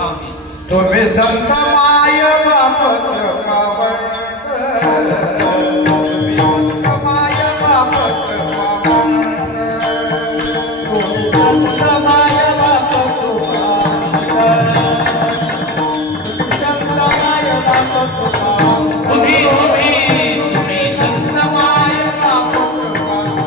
तुम्ही संत माय बाप कृपावंत तुम्ही संत माय बाप कृपावंत तुम्ही संत माय बाप कृपावंत तुम्ही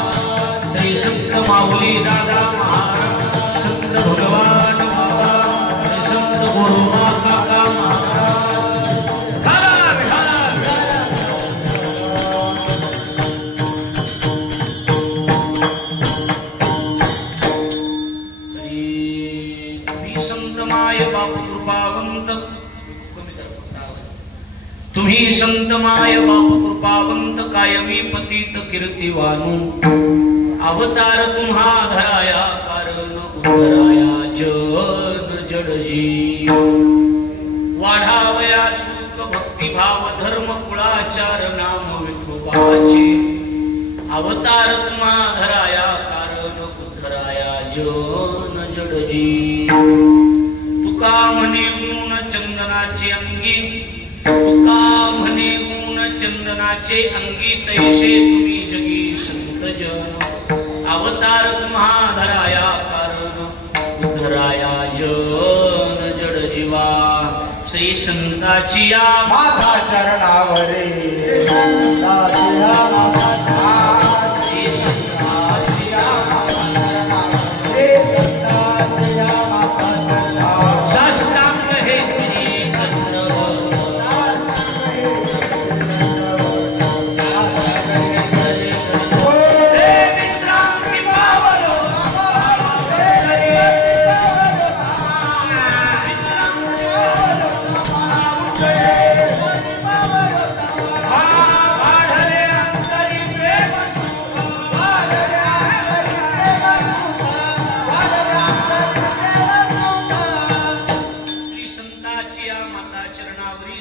संत माय बाप कृपावंत तुम्ही संत माय बाप कृपावंत तुम्ही संत माय बाप तुम्ही संत माय बाप कृपावंत कायमी पतित कीर्तिवानू अवतार तुम्हा धराया कारण उतराया जन जडजी वाढावया सुख भक्तिभाव धर्म कुळाचार नाम विठोबाचे अवतार तुम्हा धराया कारण उतराया जन जडजी तुका म्हणे गुण चंदनाचे अंगी तुका म्हणे गुण चंदनाचे अंगी तैसे तुम्ही जगी संत जन अवतार तुम्हा धराया कारण उतराया जन जड जीवा श्री संताची या माझा चरणावरे संताची या माझा श्री संताची या माझा चरणावरे संताची या माझा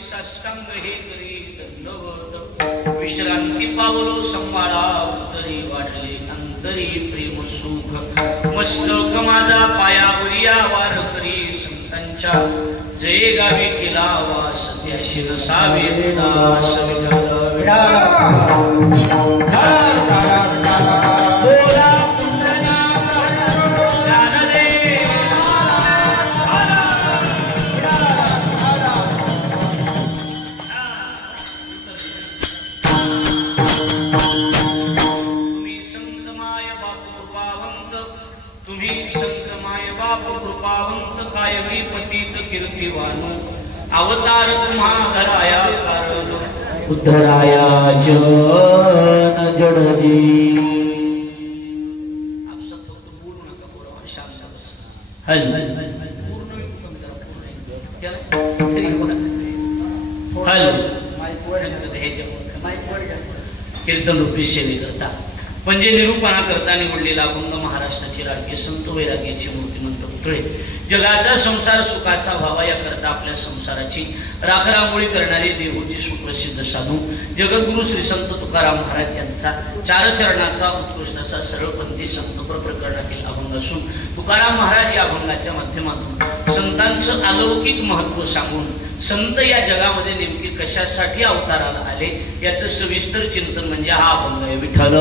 साष्टांग हे श्री विश्रांती पावलो संभाळा उतरी वाढले अंतरी प्रेम सुख मस्तक माझा पायावरी वार करी संतांच्या जय गावी केला वास त्याशी नसावे दास अवतार तुम्हा धराया कारण उतराया जन जडजी आप सब फक्त बोलू नका बोला शांत बसा हल पूर्ण हल कीर्तन रूपी सेवे करता म्हणजे निरूपणा करता निवडलेला अभंग महाराष्ट्राची राजकीय संत वैराग्याची मूर्तिमंत पुतळे जगाचा संसार सुखाचा व्हावा याकरता आपल्या संसाराची राखरांगोळी करणारे देहूचे सुप्रसिद्ध साधू जगद्गुरु श्री संत तुकाराम महाराज यांचा चार चरणाचा उत्कृष्ट असा सरळपंथी संतपर प्रकरणातील अभंग असून तुकाराम महाराज या अभंगाच्या माध्यमातून संतांचं अलौकिक महत्व सांगून संत या जगामध्ये नेमके कशासाठी अवताराला आले याचं सविस्तर चिंतन म्हणजे हा अभंग आहे. विठ्ठल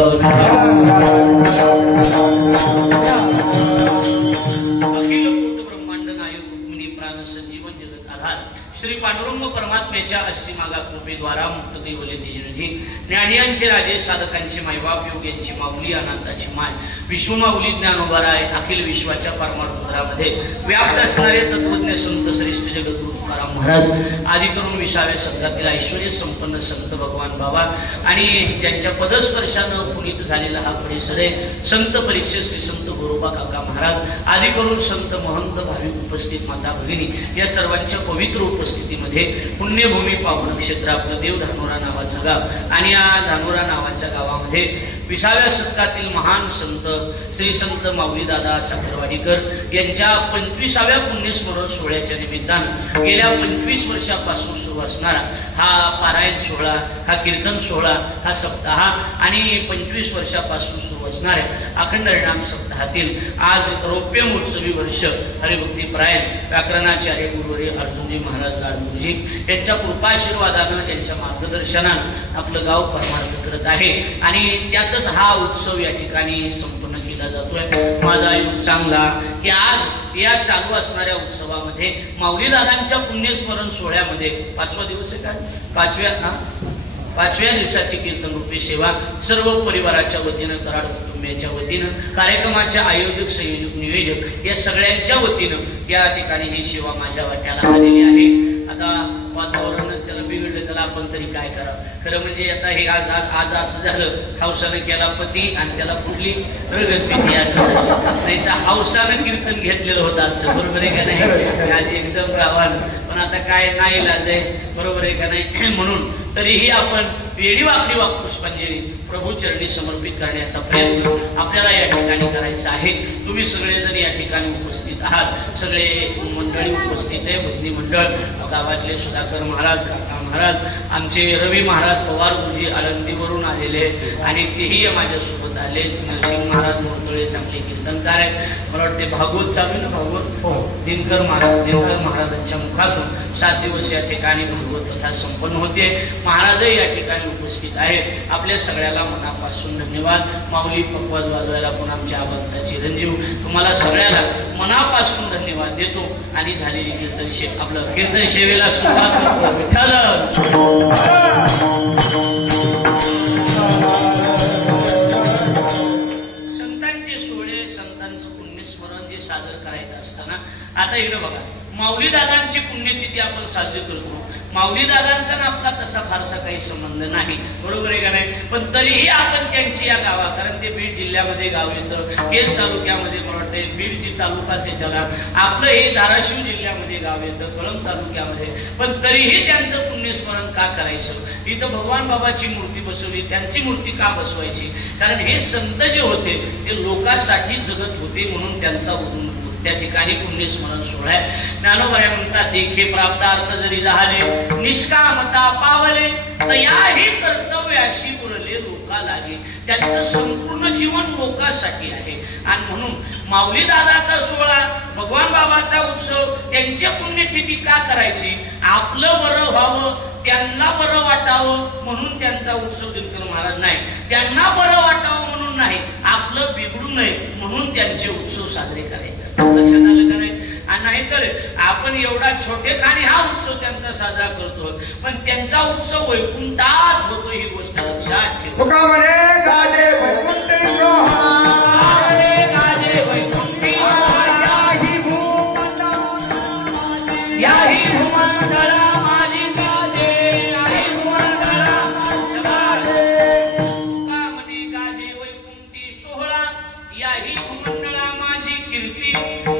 अखिल कोट ब्रह्मांड नायक रुक्मिणी प्राण संजीवन जगत आधार श्री पांडुरंग परमात्म्याच्या अस्थिमागा कृपेद्वारा मुक्त देवले तेजनिधी ज्ञानियांचे राजे साधकांचे मायबाप योग्यांची माऊली अनाथाची माय विश्वमाऊली ज्ञानोबाराय अखिल विश्वाच्या परमार्थामध्ये व्याप्त असणारे तत्वज्ञ संत श्रेष्ठ जगद्गुरु तुकाराम महाराज आदी करून 20व्या शतकातील ऐश्वर्य संपन्न संत भगवान बाबा आणि त्यांच्या पदस्पर्शानं पुनीत झालेला हा परिसर आहे. संत परीक्षित श्री संत गोरोबा काका महाराज आदी करून संत महंत भाविक उपस्थित माता भगिनी या सर्वांच्या पवित्र उपस्थितीमध्ये पुण्यभूमी पावन क्षेत्र आपलं देव धानोरा नावाचं गाव आणि या धानोरा नावाच्या गावामध्ये 20व्या शतकातील महान संत श्री संत माऊली दादा चक्रवाडीकर यांच्या 25व्या पुण्यस्मरण सोहळ्याच्या निमित्तानं गेल्या 25 वर्षापासून सुरू असणारा हा पारायण सोहळा हा कीर्तन सोहळा हा सप्ताह आणि 25 वर्षापासून सुरू असणाऱ्या अखंड हरिनाम सप्ताहातील आज रौप्य महोत्सवी वर्ष हरिभक्ती परायण व्याकरणाचार्य गुरुवर्य अर्जुनजी महाराज लाडगुरुजी यांच्या कृपाशीर्वादानं यांच्या मार्गदर्शनानं आपलं गाव परमार्थ करत आहे आणि त्यातच हा उत्सव या ठिकाणी संपन्न केला जातोय. माझा योग चांगला की आज या चालू असणाऱ्या उत्सवामध्ये माऊली दादांच्या पुण्यस्मरण सोहळ्यामध्ये 5वा दिवस आहे का 5व्या दिवसाची कीर्तन रूपी सेवा सर्व परिवाराच्या वतीनं कराड कुटुंबियाच्या वतीनं कार्यक्रमाच्या आयोजक संयोजक नियोजक या सगळ्यांच्या वतीनं या ठिकाणी ही सेवा माझ्या वाट्याला आलेली आहे. आता वातावरण त्याला बिघडलं त्याला आपण तरी काय करावं. खरं म्हणजे आता हे आज असं झालं हौसानं केला पती आणि त्याला कुठली रगत पिती असं नाही तर हौसानं कीर्तन घेतलेलं होतं आजचं बरोबर आहे का नाही. आज एकदम गावानं पण आता काय नाही इलाज आहे बरोबर आहे का नाही. म्हणून तरीही आपण वेळी वाकडी वाक पुष्पांजली प्रभू चरणी समर्पित करण्याचा प्रयत्न आपल्याला या ठिकाणी करायचा आहे. तुम्ही सगळेजण या ठिकाणी उपस्थित आहात, सगळे मंडळी उपस्थित आहे. भजनी मंडळ, गावातले सुधाकर महाराज, काका महाराज, आमचे रवी महाराज पवार गुरुजी आळंदीवरून आलेले आणि तेही माझ्यासोबत आले. नरसिंह महाराज मोरतळे चांगले कीर्तनकार आहेत. मला वाटते भागवत चालू ना, भागवत दिनकर महाराजांच्या मुखातून 7 दिवस या ठिकाणी भागवत कथा संपन्न होते. महाराजही या ठिकाणी उपस्थित आहेत. आपल्या सगळ्याला मनापासून धन्यवाद. माऊली पक्वाज वाजवायला पण आमच्या आबांचा चिरंजीव, तुम्हाला सगळ्याला मनापासून धन्यवाद देतो. आणि झालेली कीर्तन आपलं कीर्तन सेवेला सुरुवात करतो. विठ्ठल संतांचे सोहळे, संतांचं पुण्यस्मरण जे सादर करायचं असताना आता इकडे बघा, माऊली दादांची पुण्यतिथी आपण साजरी करतो. माऊली दादांचा आपला तसा फारसा काही संबंध नाही, बरोबर आहे का नाही? पण तरीही आपण त्यांची या गावा, कारण ते बीड जिल्ह्यामध्ये गाव येतं, केज तालुक्यामध्ये मला वाटतं बीड जी तालुकाच आहे त्याला, आपलं हे धाराशिव जिल्ह्यामध्ये गाव येतं, कळंब तालुक्यामध्ये. पण तरीही त्यांचं पुण्यस्मरण का करायचं? इथं भगवान बाबाची मूर्ती बसवली, त्यांची मूर्ती का बसवायची? कारण हे संत जे होते ते लोकांसाठी जगत होते, म्हणून त्यांचा त्या ठिकाणी पुण्यस्मरण सोहळा आहे. ज्ञानोबा म्हणतात, देखे प्राप्तार्थ जरी झाले, निष्कामता पावले, तयाही कर्तव्याशी पुरले लोका लागे. त्यांचं संपूर्ण जीवन लोकांसाठी आहे. आणि म्हणून माऊली दादाचा सोहळा, भगवान बाबाचा उत्सव, त्यांची पुण्यतिथी का करायची? आपलं बरं व्हावं, त्यांना बरं वाटावं म्हणून त्यांचा उत्सव दिनकर महाराज नाही, त्यांना बरं वाटावं म्हणून नाही, आपलं बिघडू नये म्हणून त्यांचे उत्सव साजरे करायचे. लक्षात आलं का नाही? आणि नाहीतर आपण एवढा छोटेखानी हा उत्सव त्यांचा साजरा करतो, पण त्यांचा उत्सव वैकुंठात होतो, ही गोष्ट लक्षात ठेवा. गाजे वैकुंठी याही भूमंडळा माझी गाजे, याही भूमंडळा गाजे वैकुंठी सोहळा, याही भूमंडळा माझी कीर्ती.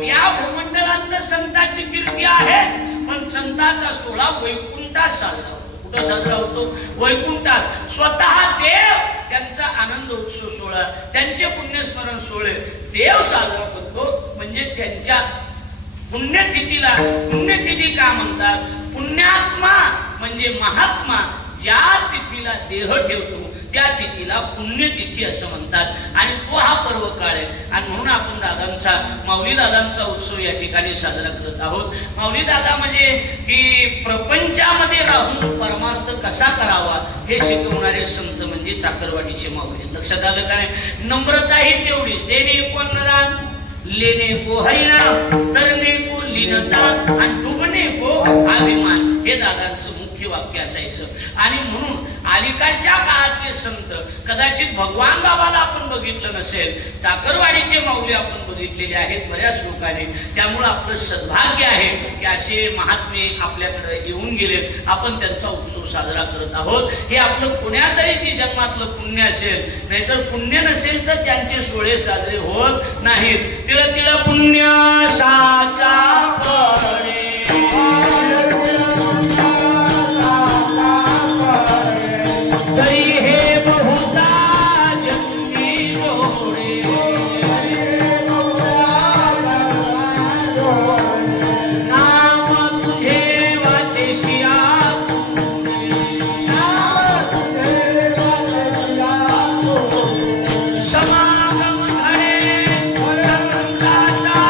या भूमंडळात संतांची कीर्ती आहे, पण संतांचा सोहळा वैकुंठात साजरा होतो. कुठं साजरा होतो? वैकुंठात. स्वतः देव त्यांचा आनंद उत्सव सोहळा, त्यांचे पुण्यस्मरण सोहळे देव साजरा करतो. म्हणजे त्यांच्या पुण्यतिथीला पुण्यतिथी का म्हणतात? पुण्यात्मा म्हणजे महात्मा ज्या तिथीला देह ठेवतो त्या तिथीला पुण्यतिथी असं म्हणतात. आणि तो हा पर्व काळ आहे. आणि म्हणून आपण दादांचा, माऊली दादांचा उत्सव या ठिकाणी साजरा करत आहोत. माऊली दादा म्हणजे की प्रपंचामध्ये राहून परमार्थ कसा करावा हे शिकवणारे संत म्हणजे चाकरवाडीचे माऊली. लक्षात आलं का नाही? नम्रता ही तेवढी, देणे को नरान, लेने को हरिना, करने को लीनता आणि डुबणे को अभिमान, हे दादांचं मुख्य वाक्य असायचं. आणि म्हणून अलीकडच्या काळातले संत, कदाचित भगवान बाबाला आपण बघितलं नसेल, चाकरवाडीचे माऊली आपण बघितलेले आहेत बऱ्याच लोकांनी. त्यामुळे आपलं सद्भाग्य आहे की असे महात्मे आपल्याकडे येऊन गेले, आपण त्यांचा उत्सव साजरा करत आहोत. हे आपलं पुण्यातही ते जन्मातलं पुण्य असेल, नाहीतर पुण्य नसेल तर त्यांचे सोहळे साजरे होत नाहीत. तिळ तिळ पुण्य साचा पडे, तरी हे बहुता जन्मी जोडे, नाम तुझे वाचेशिया, समागम घडे संताचा,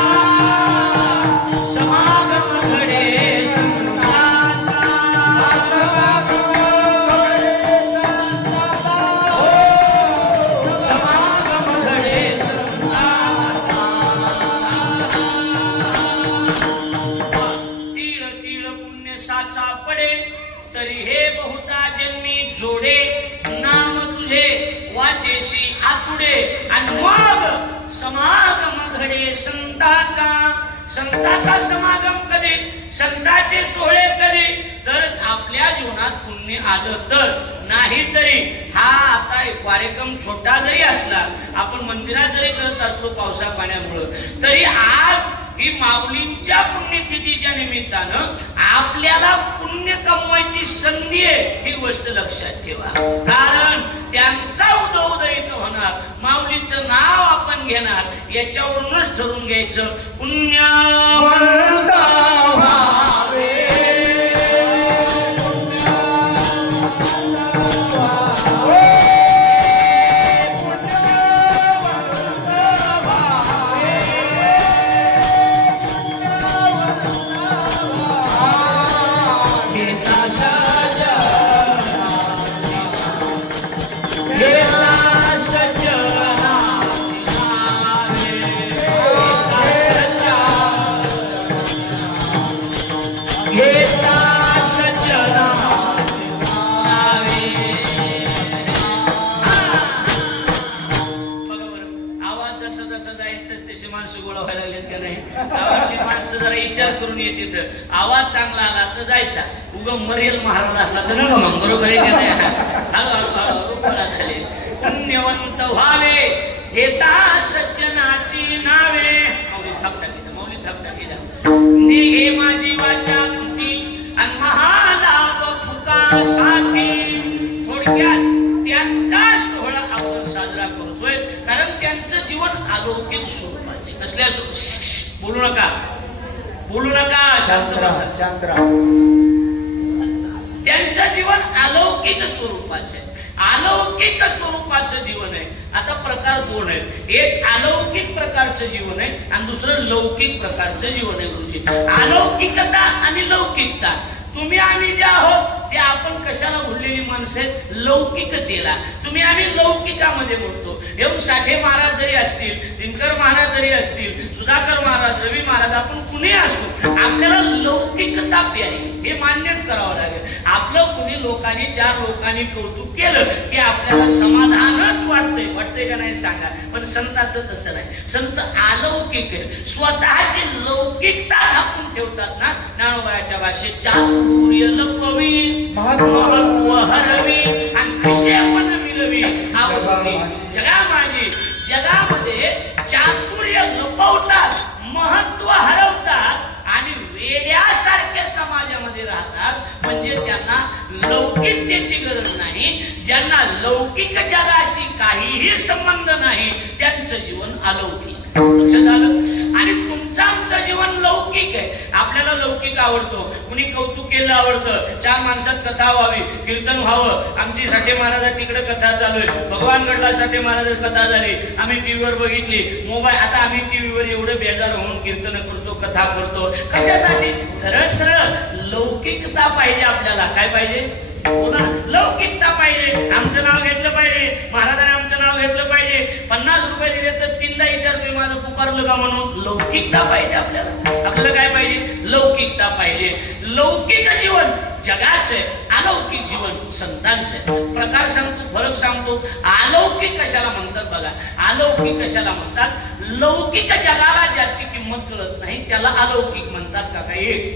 समागम घडे संताचा, तरी हे बहुता जन्मी जोडे, नाम तुझे वाचेशी आतुडे. आणि मग समागम घडे संताचा. संताचा समागम कधी? संतांचे सोहळे कधी? तर आपल्या जीवनात पुण्य आलं तर. नाही तरी हा आता कार्यक्रम छोटा जरी असला, आपण मंदिरात जरी करत असतो पावसा पाण्यामुळे, तरी आज की माऊलींच्या पुण्यतिथीच्या निमित्तानं आपल्याला पुण्य कमवायची संधी आहे ही गोष्ट लक्षात ठेवा. कारण त्यांचा उदय होणार, माऊलीचं नाव आपण घेणार, याच्यावरूनच ठरवून घ्यायचं पुण्य आवाज चांगला आला तर जायचा, उगम मरेल महाराज असला तर न मग बरोबर आहे. पुण्यवंत व्हावे घेता सज्जनाची नावे. मौली थाप टाकीला निघे माझी वाचा तुटी आणि महालाभ फुकासाठी. थोडक्यात त्यांचा सोहळा आपण साजरा करतोय कारण त्यांचं जीवन अलौकिक स्वरूपाचे. कसल्या बोलू नका शांत बसा. त्यांचं जीवन अलौकिक स्वरूपाचे, अलौकिक स्वरूपाचं जीवन आहे. आता प्रकार दोन आहेत, एक अलौकिक प्रकारचं जीवन आहे आणि दुसरं लौकिक प्रकारचं जीवन आहे. गुरुजी, अलौकिकता आणि लौकिकता, तुम्ही आम्ही जे आहोत ते आपण कशाला भरलेली माणसं आहेत? लौकिकतेला. तुम्ही आम्ही लौकिकामध्ये बोलतो. एवढे साठे महाराज जरी असतील, दिनकर महाराज जरी असतील, सुधाकर महाराज, रवी महाराज, आपण कुणी असतो, आपल्याला लौकिकता प्यारी हे मान्यच करावं लागेल. आपलं कुणी लोकांनी, चार लोकांनी कौतुक केलं की आपल्याला समाधानच वाटतंय का नाही सांगा. पण संतांचं तसं नाही. संत अलौकिक आहे, स्वतःची लौकिकता झाकून ठेवतात ना. ज्ञानोबाच्या भाषेत चातुर्य लपवी, महत्व हरवी आणि विषयपण मिळवी. आवडती जगा माझी, जगामध्ये चातुर्य लपवतात, महत्व हरवतात आणि वेड्यासारख्या समाजामध्ये राहतात. म्हणजे त्यांना लौकिकतेची गरज नाही. ज्यांना लौकिक जगाशी काहीही संबंध नाही त्यांचं जीवन अलौकिक. लक्षात आलं? आणि तुमचं आमचं जीवन लौकिक आहे. आपल्याला लौकिक आवडतो, कुणी कौतुक केलं आवडतं, चार माणसात कथा व्हावी, कीर्तन व्हावं. आमची साठे महाराजांची इकडे कथा चालू आहे, भगवानगडला साठे महाराज कथा झाली, आम्ही टीव्हीवर बघितली. मोबाईल, आता आम्ही टीव्हीवर एवढे बेजार होऊन कीर्तन करतो, कथा करतो. कशासाठी? सरळ सरळ लौकिकता पाहिजे आपल्याला. काय पाहिजे? लौकिकता पाहिजे. आमचं नाव घेतलं पाहिजे, महाराजांनी आमचं नाव घेतलं पाहिजे. 50 रुपये दिले तर 3दा विचारतोय माझं पुकारलं का म्हणून. लौकिकता पाहिजे आपल्याला. आपल्याला काय पाहिजे? लौकिकता पाहिजे. लौकिक जीवन जगाचं, अलौकिक जीवन संतांचं. प्रकार सांगतो, फरक सांगतो. अलौकिक कशाला म्हणतात बघा. अलौकिक कशाला म्हणतात? लौकिक जगाला ज्याची किंमत कळत नाही त्याला अलौकिक म्हणतात.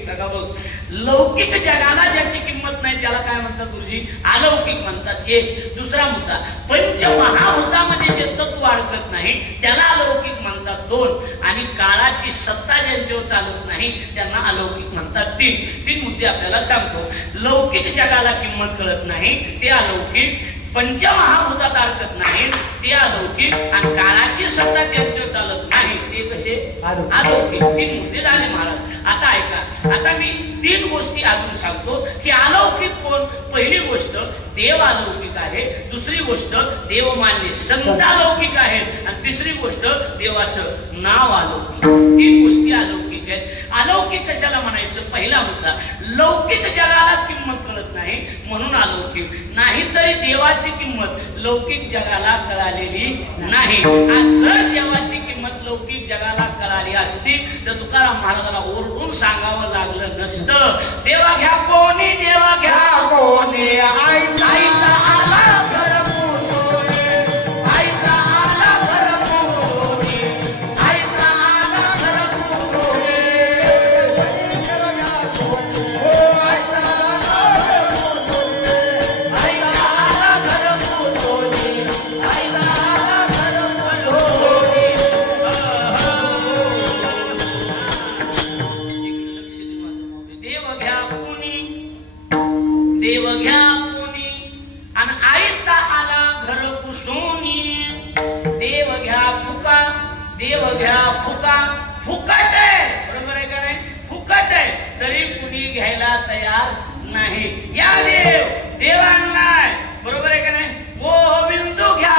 काका बघ, लौकिक जगाला ज्याची किंमत नाही त्याला काय म्हणतात गुरुजी? अलौकिक म्हणतात. एक. दुसरा मुद्दा, पंचमहाभूतामध्ये जे तत्व अडकत नाही त्याला अलौकिक म्हणतात. 2. आणि काळाची सत्ता ज्यांच्यावर चालत नाही त्यांना अलौकिक म्हणतात. 3 मुद्दे आपल्याला सांगतो. लौकिक जगाला किंमत कळत नाही ते अलौकिक, पंचमहाभूतात अडकत नाही ते अलौकिक, आणि काळाची सत्ता त्यांच्यावर चालत नाही ते कसे? अलौकिक. 3 मुद्दे झाले महाराज. आता ऐका, आता मी 3 गोष्टी अजून सांगतो की अलौकिक कोण. पहिली गोष्ट, देव अलौकिक आहे. दुसरी गोष्ट, देवमान्य संत अलौकिक आहेत. आणि तिसरी गोष्ट, देवाचं नाव अलौकिक. 3 गोष्टी अलौकिक आहेत. अलौकिक कशाला म्हणायचं? पहिला मुद्दा, लौकिक जगाला किंमत कळत नाही म्हणून अलौकिक. नाहीतरी देवाची किंमत लौकिक जगाला कळालेली नाही. आणि जर देवाची किंमत लौकिक जगाला कळाली असती तर तुकाराम महाराजांना ओरडून सांगावं लागलं नसतं. देवा घ्या कोणी, देवा घ्या कोणी, आईचा आला घर पुसोनी, आईचा आला घर पुसोनी, आईचा आला घर पुसोनी, आईचा आला घर पुसोनी, आईचा आला घर पुसोनी, आईचा आला घर पुसोनी. देव घ्या फुकट आहे, बरोबर आहे का नाही? फुकट आहे तरी कुणी घ्यायला तयार नाही. या देव आणलाय, बरोबर आहे का नाही? गोविंदू घ्या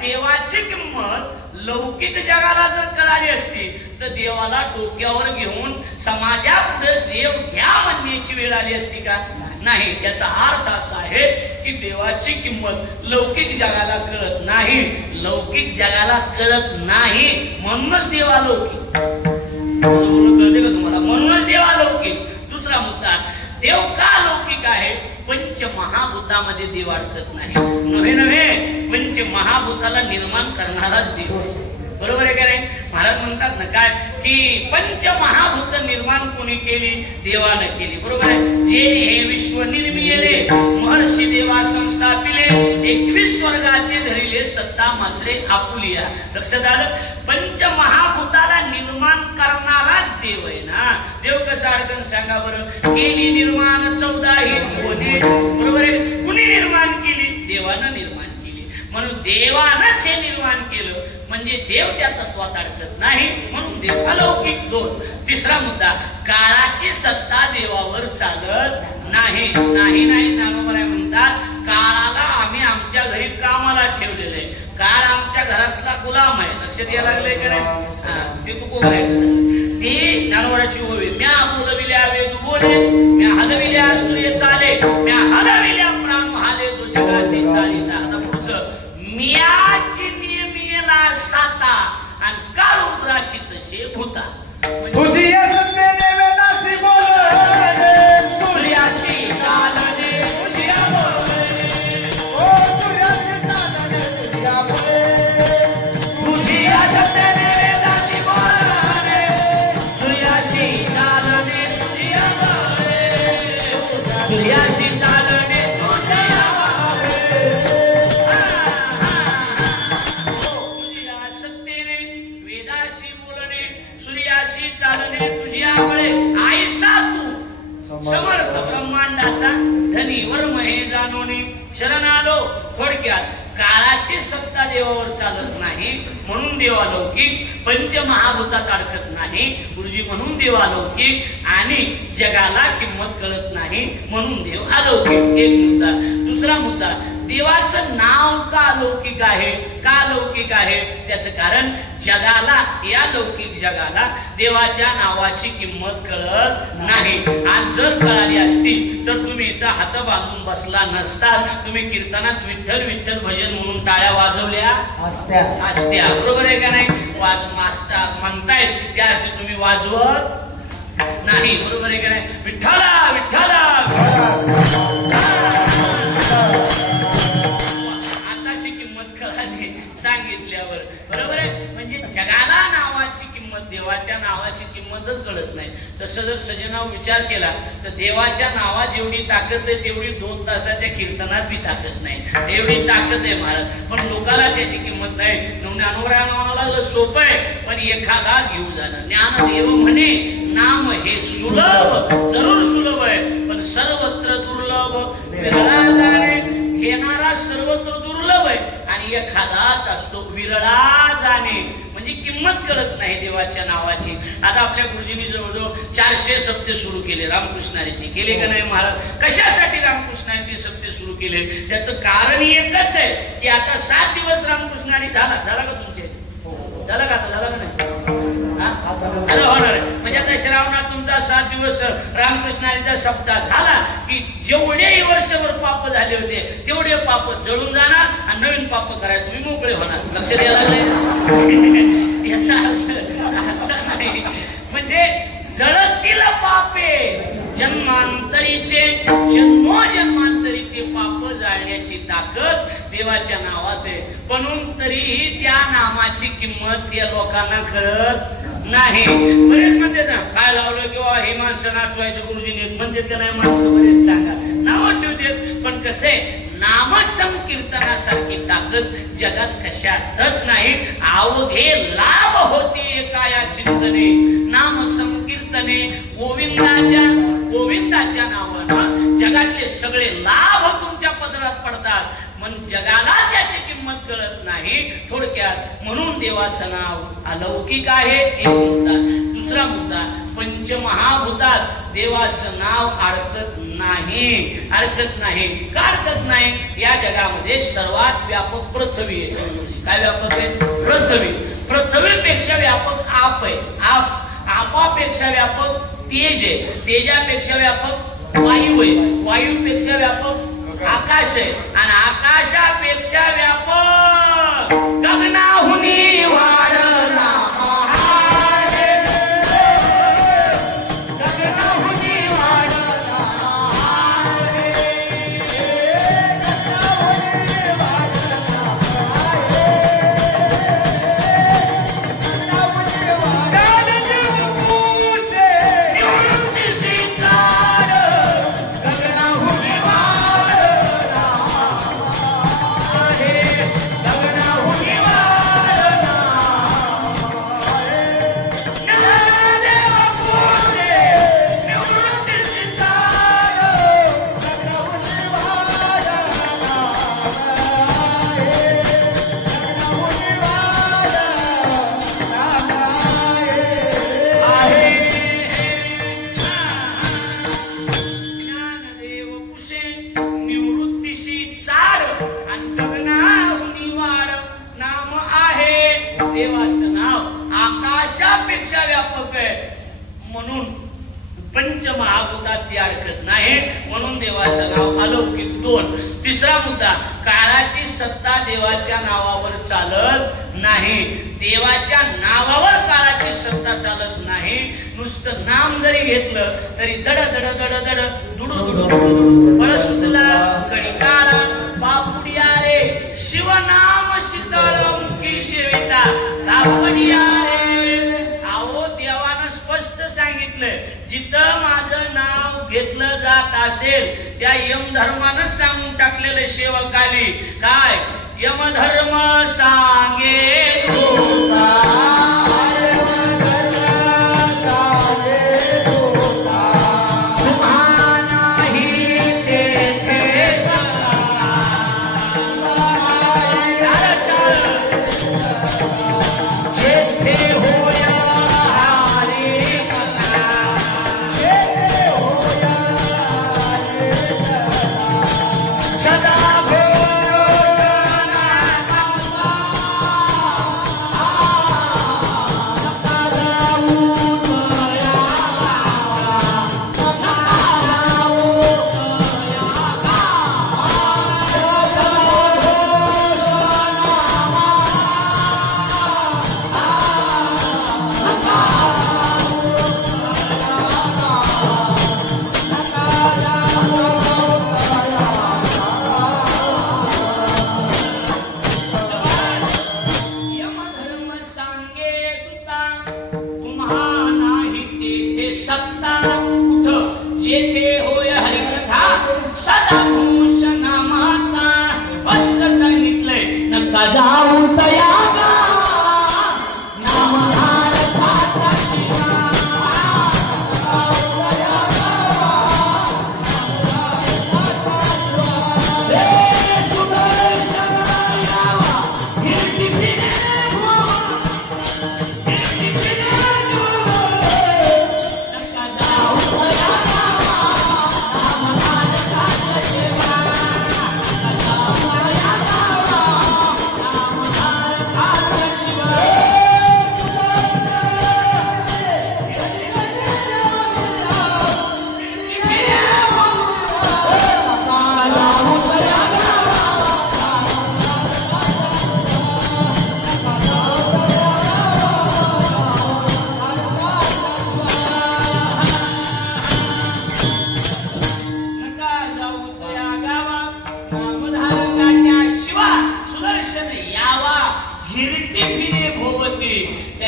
देवाची किंमत लौकिक जगाला जर कळाली असती तर देवाला डोक्यावर घेऊन समाजापुढे देव घ्या म्हणण्याची वेळ आली असती का? नाही. याचा अर्थ असा आहे की देवाची किंमत लौकिक जगाला कळत नाही, लौकिक जगाला कळत नाही म्हणूनच देव अलौकिक. कळते का तुम्हाला? म्हणूनच देव अलौकिक. दुसरा मुद्दा, देव का लौकिक आहे? पंचमहाभूतामध्ये देव अडकत नाही. नव्हे पंचमहाभूताला निर्माण करणाराच देव, बरोबर आहे का नाही? महाराज म्हणतात ना काय की पंचमहाभूत निर्माण कोणी केली? देवानं केली, बरोबर आहे? जे हे विश्व निर्मिले महर्षी देवा संस्थापिले 21 स्वर्गाचे धरिले सत्ता मात्रे आपुलिया. लक्षात आलं? पंचमहाभूताला निर्माण करणाराच देव आहे ना. देव कसा अडकन सांगा बरं? केली निर्माण 14 ही भुवने, बरोबर आहे? कुणी निर्माण केली? देवानं निर्माण केली. म्हणून देवानंच हे निर्माण केलं म्हणजे देव त्या तत्वात अडकत नाही, म्हणून देव अलौकिक. 2. तिसरा मुद्दा, काळाची सत्ता देवावर चालत नाही. नाही ज्ञानोबा म्हणतात काळाला आम्ही आमच्या घरी कामाला ठेवलेलं आहे. काळ आमच्या घरातला गुलाम आहे. लक्षात यायला लागले का नाही? ते तू बोलायचं ते ज्ञानोबाची ओवी. म्या बोलविल्या वेद बोले, म्या हलविल्या सूर्य चाले, म्या हलविल्या प्राण महाले तो जगाते चालिता. आता पुढचं, मियाची नियमिला साता आणि काळ उग्राशी तसे भूता. समर्थ ब्रह्मांडाचा धनी वर्म हे जाणोनी शरण आलो. थोडक्यात काळाची सत्ता देवावर चालत नाही म्हणून देव अलौकिक. पंचमहाभूतात अडकत नाही गुरुजी म्हणून देव अलौकिक. आणि जगाला किंमत कळत नाही म्हणून देव अलौकिक. एक मुद्दा. दुसरा मुद्दा, देवाचं नाव का अलौकिक आहे? का अलौकिक आहे? त्याचं कारण जगाला, या लौकिक जगाला देवाच्या नावाची किंमत कळत नाही. आज जर कळाली असती तर तुम्ही इथं हात बांधून बसला नसता. तुम्ही कीर्तनात विठ्ठल विठ्ठल भजन म्हणून टाळ्या वाजवल्या असत्या, बरोबर आहे का नाही? म्हणतायत त्या तुम्ही वाजवत नाही, बरोबर आहे का नाही? विठ्ठला विठ्ठला आताशी किंमत कळाली सांगितल्यावर, बरोबर आहे? म्हणजे जगाला नावाची किंमत, देवाच्या नावाची किंमतच कळत नाही. तसं जर सजनाव विचार केला तर देवाच्या नावात जेवढी ताकद आहे तेवढी 2 तासाच्या कीर्तनात बी ताकद नाही. एवढी ताकद आहे महाराज, पण लोकाला त्याची किंमत नाही. नावाला सोपं आहे पण एखादा घेऊ जाणं. ज्ञानदेव म्हणे नाम हे सुलभ, जरूर सुलभ आहे पण सर्वत्र दुर्लभ. घेणारा सर्वत्र दुर्लभ आहे आणि एखादाच असतो विरळा जाणे. म्हणजे किंमत कळत नाही देवाच्या नावाची. आता आपल्या गुरुजींनी जवळजवळ 400 सप्ते सुरू केले रामकृष्णारीचे. केले का नाही महाराज? कशासाठी रामकृष्णारीचे सप्ते सुरू केले? त्याचं कारण एकच आहे की आता 7 दिवस रामकृष्णारी झाला का तुमचे? झाला का? आता झाला का नाही? आता होणार आहे. म्हणजे आता श्रावणात तुमचा 7 दिवस रामकृष्णारीचा सप्ताह झाला की जेवढे वर्षभर पाप झाले होते तेवढे पाप जळून जाणार आणि नवीन पाप करायला तुम्ही मोकळे होणार. लक्ष द्यायला लागले? याचा अर्थ असा नाही. म्हणजे जळतील पापे जन्मांतरीचे जन्मोजन्मांतरीचे पाप जाळण्याची ताकद देवाच्या नावात आहे. म्हणून तरीही त्या नामाची किंमत त्या लोकांना कळत नाही. बरेच म्हणते ना काय लावलं किंवा हे माणसं नाचवायचं गुरुजीने म्हणते का नाही? माणसं बरेच सांगा नावं ठेवते. पण कसे नाम संकीर्तनासारखी ताकद जगात कशातच नाही. अवघे लाभ होते एका या चिंतने नाम संकीर्तने. गोविंदाच्या नावानं जगातले सगळे लाभ तुमच्या पदरात पडतात. पण जगाला त्याची किंमत कळत नाही. थोडक्यात म्हणून देवाचं नाव अलौकिक आहे एक मुद्दा. दुसरा मुद्दा, पंचमहाभूतात देवाचं नाव अडकत नाही. का अडकत नाही? या जगामध्ये सर्वात व्यापक पृथ्वी आहे. काय व्यापक आहे? पृथ्वी. पृथ्वीपेक्षा व्यापक आप आहे. आपापेक्षा व्यापक तेज आहे. तेजापेक्षा व्यापक वायू आहे. वायूपेक्षा व्यापक आकाश आहे. आणि आकाशापेक्षा व्यापक गगनाहुनी वाढला. देवाचं नाव आकाशापेक्षा व्यापक आहे. म्हणून पंचमहाभूतात ती अडकत नाही. म्हणून देवाचं नाव अलौकिक. 2. तिसरा मुद्दा, काळाची सत्ता देवाच्या नावावर चालत नाही. देवाच्या नावावर काळाची सत्ता चालत नाही. नुसतं नाम जरी घेतलं तरी दड दड दड दड दुडू दुडू बळ सुटला कणिकारा बापुडिया रे शिवनाम शीतळम की शिविता बापुडिया रे. अहो देवानं स्पष्ट सांगितलंय जिथं माझं नाव घेतलं जात असेल त्या यमधर्मानं सांगून टाकलेलं सेवकाने. काय? यमधर्म सांगे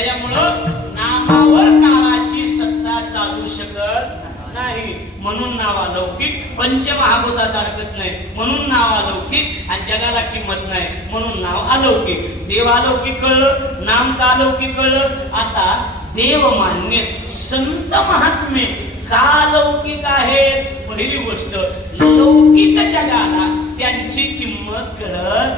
त्याच्यामुळं नामावर काळाची सत्ता चालू शकत नाही, म्हणून नाव अलौकिक. पंचमहाभूतात अडकत नाही म्हणून नाव अलौकिक. आणि जगाला किंमत नाही म्हणून नाव अलौकिक. देव अलौकिक कळलं, नाम का अलौकिक कळलं. आता देव मान्य संत महात्मे का अलौकिक आहेत. पहिली गोष्ट, लौकिक जगाला त्यांची किंमत कळत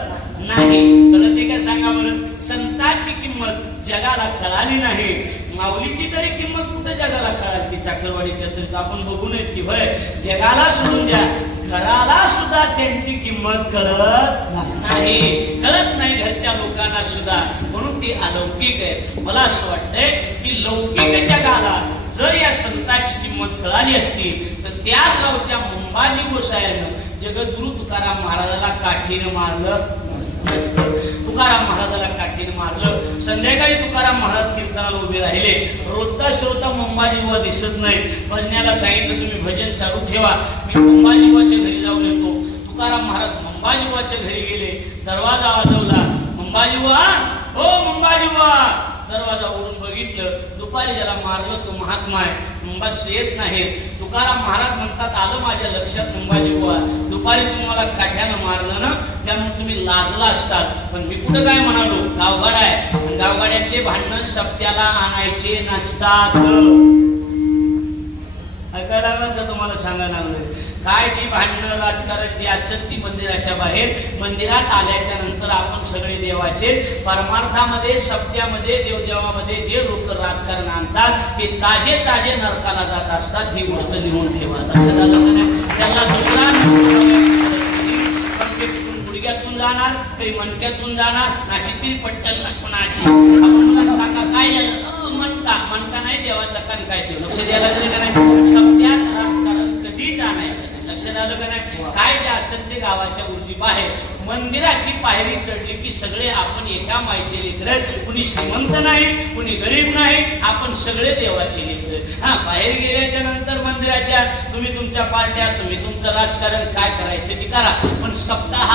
नाही. कळते का सांगा बरं. संतांची किंमत जगाला कळाली नाही. माऊलीची तरी किंमत कुठे जगाला कळाली. चाकरवाडीच्या चर्चा आपण बघू नये की भय जगाला सोडून द्या, घराला सुद्धा त्यांची किंमत कळत नाही. कळत नाही घरच्या लोकांना सुद्धा, म्हणून ते अलौकिक आहे. मला असं वाटतंय की लौकिक जगाला जर या संतांची किंमत कळाली असती तर त्याच गावच्या मुंबाजी गोसायानं जगद्गुरु तुकाराम महाराजाला काठीनं मारलं नसतं. तुकाराम महाराजाला काठीनं मारलं. संध्याकाळी तुकाराम महाराज कीर्तनाला उभे राहिले. रोजचा श्रोता मुंबाजीबुवा दिसत नाही. भजनाला सांगितलं तुम्ही भजन चालू ठेवा, मी मुंबाजीबुवाच्या घरी जाऊन येतो. तुकाराम महाराज मुंबाजीबुवाच्या घरी गेले. दरवाजा वाजवला. मुंबाजीबुवा, हो मुंबाजीबुवा. दरवाजा उघडून बघितलं. दुपारी ज्याला मारलं तो महात्मा आहे, बस येत नाही. तुकाराम महाराज म्हणतात, आलं माझ्या लक्षात मुंबाजीबुवा, दुपारी तुम्हाला काठ्यानं मारलं ना, त्यामुळे तुम्ही लाजला असतात. पण मी कुठं काय म्हणालो, गावगाड आहे, गावगाड्यातले भांडण सप्त्याला आणायचे नसतात. ऐकायला लागलं तर तुम्हाला सांगायला लागलं काय जी भांडणं राजकारण जी असत ती मंदिराच्या बाहेर. मंदिरात आल्याच्या नंतर आपण सगळे देवाचे परमार्थामध्ये सत्यामध्ये देवदेवामध्ये जे लोक राजकारण आणतात ते ताजे ताजे नरकाला जात असतात. ही गोष्ट लिहून ठेवा. लक्षात आलं नाही. त्याला दुसरा गुडघ्यातून जाणार, काही मणक्यातून जाणार, नाशिकतील पट्टल नाशिक. आपण काय झालं मनका नाही देवाचा कान काय ते लक्ष द्यायला लागले का नाही. सत्यात राजकारण कधीच आणायचं नाही. लक्षात आलं का नाही. काय जे असेल ते गावाच्या उर्दी बाहेर. मंदिराची पायरी चढली की सगळे आपण एका मायचे लेकर. कुणी श्रीमंत नाही, कुणी गरीब नाही, आपण सगळे देवाचे लेकर. हा, बाहेर गेल्याच्या नंतर मंदिराच्या तुम्ही तुमच्या पार्ट्या, तुम्ही तुमचं राजकारण काय करायचं ते करा. पण सप्ताह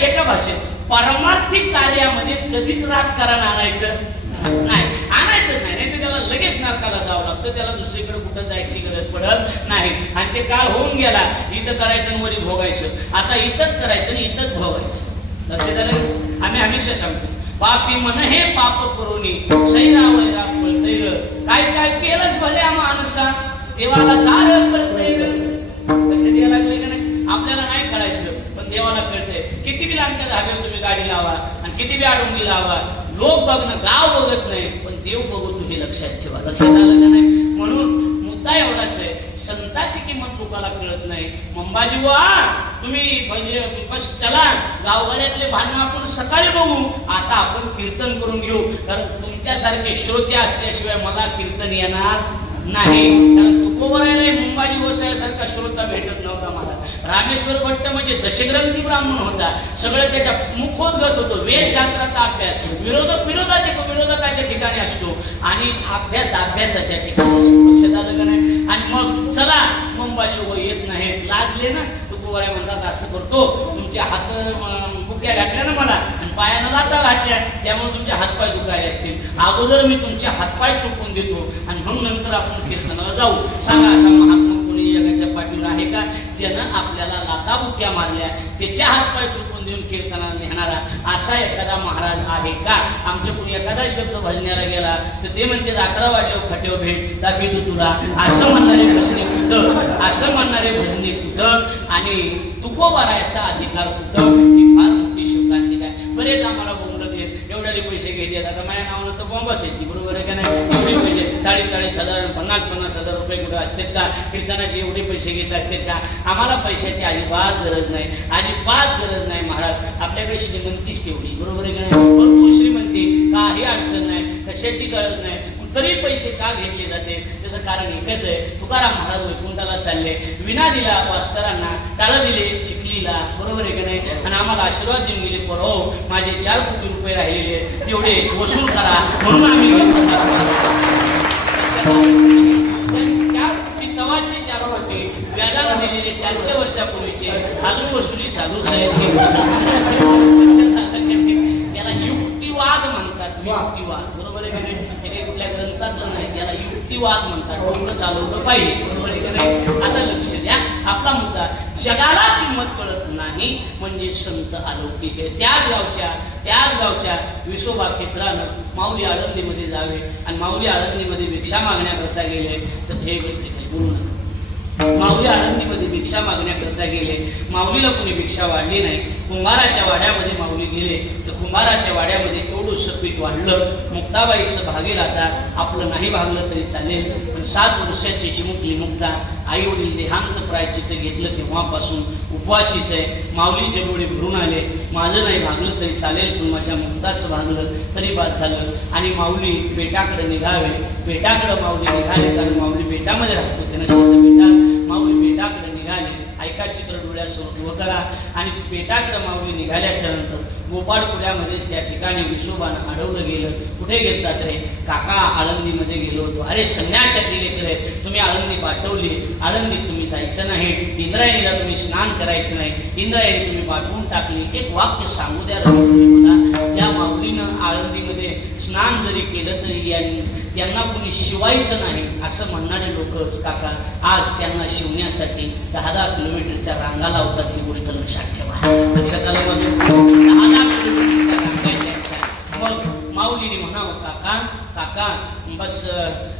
एका भाषेत परमार्थिक कार्यामध्ये कधीच राजकारण आणायचं नाही. आणायचं नाही, नाही तर त्याला लगेच नरकाला जावं लागतं. त्याला दुसरीकडे कुठं जायची गरज पडत नाही. आणि ते काळ होऊन गेला. इथं करायचं वरी भोगायचं. आता इथंच करायचं आणि इथंच भोगायचं. लक्षात आलं. आम्ही हमेशा सांगतो, पापी मन हे पाप करोनी सैरा वैरा फळतैर. काय काय केलंच भल्या माणसा देवाला सारं कळतैर. लक्षात द्यायला लागले का नाही. आपल्याला नाही कळायचं पण देवाला कळतंय. किती बी लांबच्या धाब्यावर तुम्ही गाडी लावा आणि किती बी आडोंगी लावा, लोक बघणं गाव बघत नाही पण देव बघतो. हे लक्षात ठेवा. लक्षात आलं का नाही. म्हणून मुद्दा एवढाच आहे, संतांची किंमत लोकांना कळत नाही. मुंबाजीबुवा तुम्ही म्हणजे बस चला, गावगाड्यातले भांडण आपण सकाळी बघू. आता आपण कीर्तन करून घेऊ, कारण तुमच्यासारखे श्रोते असल्याशिवाय मला कीर्तन येणार नाही. कारण तुकोबरायला मुंबाजी गोसायासारखा श्रोता भेटत नव्हता मला. रामेश्वर भट्ट म्हणजे दशग्रंथी ब्राह्मण होता. सगळं त्याच्या मुखोद्गत होतो. वेदशास्त्राचा अभ्यास विरोधाच्या ठिकाणी असतो आणि अभ्यास अभ्यासाच्या ठिकाणी. लक्षात आलं का नाही. आणि मग चला मुंबाजी येत नाहीत, लाजले ना. तुकोबराय म्हणतात असं करतो, तुमच्या हात बुक्या घातल्या ना मला आणि पायानं लाथा घातल्या, त्यामुळे तुमचे हातपाय दुखायले असतील. अगोदर मी तुमचे हातपाय चुकवून देतो आणि मग नंतर आपण कीर्तनाला जाऊ. सांगा असा महात्मा कोणी जगाच्या पाठीवर आहे का ज्यानं आपल्याला लाथा बुक्या मारल्या त्याच्या हातपाय चुकवून देऊन कीर्तनाला नेणारा असा एखादा महाराज आहे का. आमच्या कोणी एखादा शब्द भजण्याला गेला तर ते म्हणते 11 वाजल्यावर खटेव भेट दाखवतो तुला. असं म्हणणारे भजनी कुठं, असं म्हणणारे भजनी कुठं आणि तुकोबरायचा अधिकार कुठं. ही फार मोठी शोकांती आहे. बरेच आम्हाला बोलत येत एवढे पैसे घेतात. आता माझ्या नावानं तर बॉम्बच आहे, बरोबर आहे का नाही. एवढे पैसे 40,000 50,000 रुपये कुठे असतात का. कीर्तनाचे एवढे पैसे घेत असतात का. आम्हाला पैशाची अजिबात गरज नाही, अजिबात गरज नाही महाराज. आपल्याकडे श्रीमंतीच तेवढी, बरोबर आहे का नाही. भरपूर श्रीमंती, काही अडचण नाही, कशाची गरज नाही. तरी पैसे का घेतले जाते त्याचं कारण एकच आहे. तुकाराम महाराज वैकुंठाला चालले, विना दिला वास्तरांना, टाळं दिले चिखलीला, बरोबर आहे का नाही. आणि आम्हाला आशीर्वाद देऊन गेले, पर हो माझे 4 कोटी रुपये राहिलेले तेवढे वसूल करा. म्हणून आम्ही 4 कोटी तवाचे 4 कोटी व्याजाला दिलेले 400 वर्षापूर्वीचे अजून वसुली चालूच आहे. त्याला युक्तिवाद म्हणतात. युक्तिवाद. बरोबर आहे की नाही? हे काही कुठल्या ग्रंथातलं नाही, याला युक्तिवाद म्हणतात. डोकं चालवलं पाहिजे. बरोबर आहे की नाही? आता लक्ष द्या, आपला मुद्दा जगाला किंमत कळत नाही म्हणजे संत अलौकिक आहे. त्याच गावच्या विसोबा क्षेत्रानं माऊली आळंदीमध्ये जावे आणि माऊली आळंदीमध्ये भिक्षा मागण्याकरता गेले. तर हे गोष्टी काही बोलू नका. माऊली आळंदीमध्ये भिक्षा मागण्याकरता गेले. माऊलीला कोणी भिक्षा वाढली नाही. कुंभाराच्या वाड्यामध्ये माऊली गेले तर कुंभाराच्या वाड्यामध्ये एवढं पीठ वाढलं. मुक्ताबाईचं भागेल आता आपलं नाही भागलं तरी चालेल, पण 7 वर्षाची चिमुकली मुक्ता आई वडील देहांत प्रायश्चित्त घेतलं तेव्हापासून उपवासीच आहे. माऊलीचे डोळे भरून आले. माझं नाही भागलं तरी चालेल, पण माझ्या मुक्ताचं भागलं तरी बाद झालं. आणि माऊली बेटाकडे निघावे. बेटाकडे माऊली निघाले, कारण माऊली बेटामध्ये राहतो त्यांना बेटा. माऊली बेटाकडे निघाले. ऐका चित्र डोळ्यासमोर उभं करा. आणि बेटाकडे माऊली निघाल्याच्या नंतर गोपाळपुऱ्यामध्येच त्या ठिकाणी विसोबानं अडवलं गेलं. कुठे गेलतात रे? काका आळंदीमध्ये गेलो होतो. अरे संन्यासाची लेकरे, तुम्ही आळंदी पाठवली, आळंदीत तुम्ही जायचं नाही, इंद्रायणीला तुम्ही स्नान करायचं नाही, इंद्रायणी तुम्ही पाठवून टाकली. एक वाक्य सांगू द्या मला. ज्या माऊलीनं आळंदीमध्ये स्नान जरी केलं तरी त्यांना कोणी शिवायचं नाही असं म्हणणारे लोक काका आज त्यांना शिवण्यासाठी 10-10 किलोमीटरच्या रांगा लावतात. ही गोष्ट लक्षात ठेवा. लक्षात आलं म्हणजे 10-10 किलोमीटरच्या रांगा द्यायच्या. मग माऊलीने म्हणावं काका बस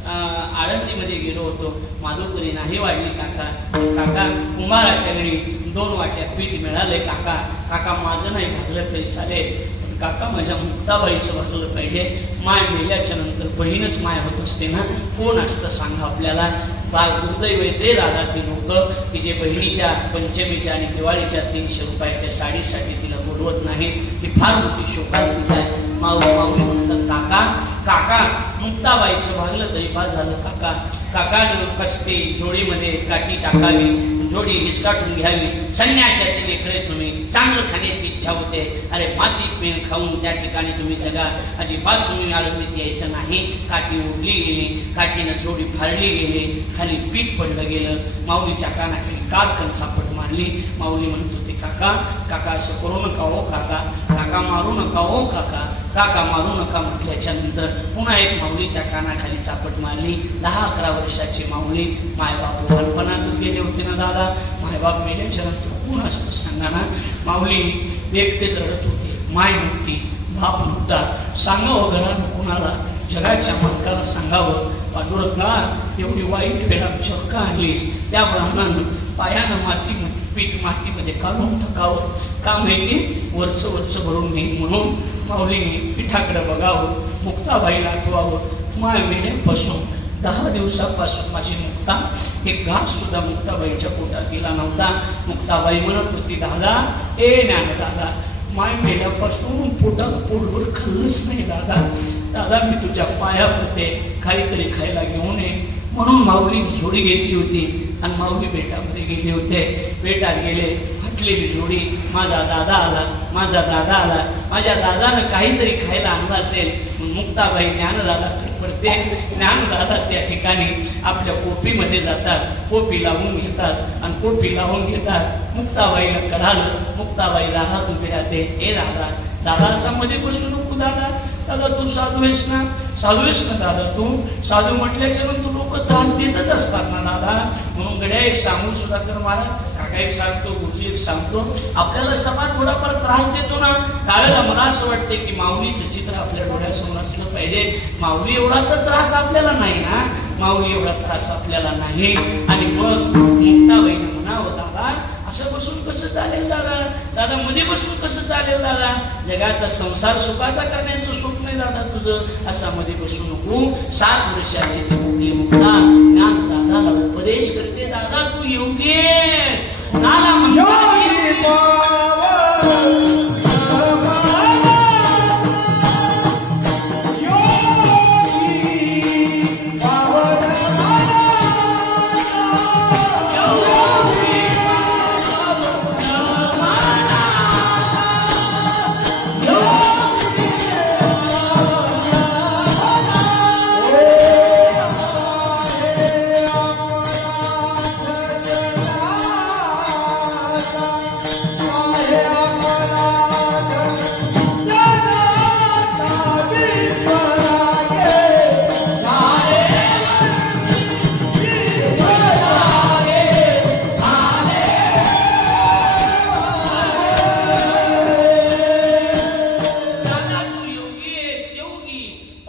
आळंदीमध्ये गेलो होतो, माधुकरी नाही वाढली काका. कुंभाराच्या घरी 2 वाट्या पीठ मिळाले काका माझं नाही भागलं तरी चालेल, काका माझ्या मुक्ताबाईचं वाटलं पाहिजे. माय मेल्याच्या नंतर बहीणच माय होत असते ना, कोण असतं सांगा आपल्याला. बाल दुर्दैव ते दादा ते लोक की जे बहिणीच्या पंचमीच्या आणि दिवाळीच्या 300 रुपयाच्या साडीसाठी तिला बोलवत नाही. ती फार मोठी शोकांतिका आहे. माऊली म्हणतात काका मुक्ताबाईचं भागलं तरी फार झालं काकानं कष्टी जोडीमध्ये काठी टाकावी, जोडी हिसकाटून घ्यावी. संन्यासाची लेकरे तुम्ही, चांगलं खाण्याची इच्छा होते. अरे माती पेन खाऊन त्या ठिकाणी तुम्ही जगा. अजिबात तुम्ही आळंदीत यायचं नाही. काठी उडली गेली, काठीनं जोडी फाळली गेली, खाली पीठ पडलं गेलं. माऊलीच्या कानाखाली काळकण सापट मारली. माऊली म्हणत होते काका असं करू नका हो काका मारू नका हो काका मारू नका म्हटल्याच्या नंतर पुन्हा एक माऊलीच्या कानाखाली चापट मारली. 10-11 वर्षाची माऊली. मायबाप लहानपणातच गेले होते ना दादा. मायबाप मेल्याच्या नंतर कोण असतं सांगा ना. माऊली एकटेच रडत होते. माय मुक्ती, बाप मुक्ता, सांगावं घरानं कुणाला, जगाच्या मालकाला सांगावं. पांडुरंगा एवढी वाईट वेळ आमच्यावर का आणलीस? त्या ब्राह्मणानं पायानं पीठ मातीमध्ये काढून टाकावं. का माहिती? वरचं भरून घेईन म्हणून माऊलीने पिठाकडे बघावं, मुक्ताबाईला आठवावं. माय मेल्यापासून 10 दिवसापासून माझी मुक्ता एक घास सुद्धा मुक्ताबाईच्या पोटात गेला नव्हता. मुक्ताबाई म्हणत होती दादा दादा माय मेल्यापासून पोटभर खाल्लंच नाही दादा मी तुझ्या पाया पडते, काहीतरी खायला घेऊन ये म्हणून माऊली जोडी घेतली होती. आणि माऊली बेटामध्ये गेले होते. बेटात गेले, फाटलेली जोडी. माझा दादा आला. माझ्या दादानं काहीतरी खायला आणलं असेल. मुक्ताबाई ज्ञानदादाकडे पडते. ज्ञानदादा त्या ठिकाणी आपल्या कोपीमध्ये जातात, कोपी लावून घेतात आणि कोपी लावून घेतात. मुक्ताबाईला कळालं. मुक्ताबाई राहत उभी राहते. ए दादा असा मध्ये बसू नको दादा तू साधू आहेस ना दादा. तू साधू म्हटल्याच्या नंतर लोक त्रास देतच असतात ना दादा. म्हणून गड्या एक सांगून सुद्धा कर मला. काका एक सांगतो, गुरुजी एक सांगतो. आपल्याला समाज थोडाफार त्रास देतो ना, त्यावेळेला मला असं वाटते की माऊलीचं चित्र आपल्या डोळ्यासमोर असलं पाहिजे. माऊली एवढा तर त्रास आपल्याला नाही ना, माऊली एवढा त्रास आपल्याला नाही. आणि मग मुक्ताबाईने म्हणावं दादा असं बसून कसं चालेल दादा मध्ये बसून कसं चालेल दादा. जगाचा संसार सुखाचा करण्याचं सुख नाही दादा तुझं. असा मध्ये बसू नको. 7 वर्षाची मुक्ती मुक्ता ज्ञान दादाला उपदेश करते. दादा तू योगी कुणाला म्हणतो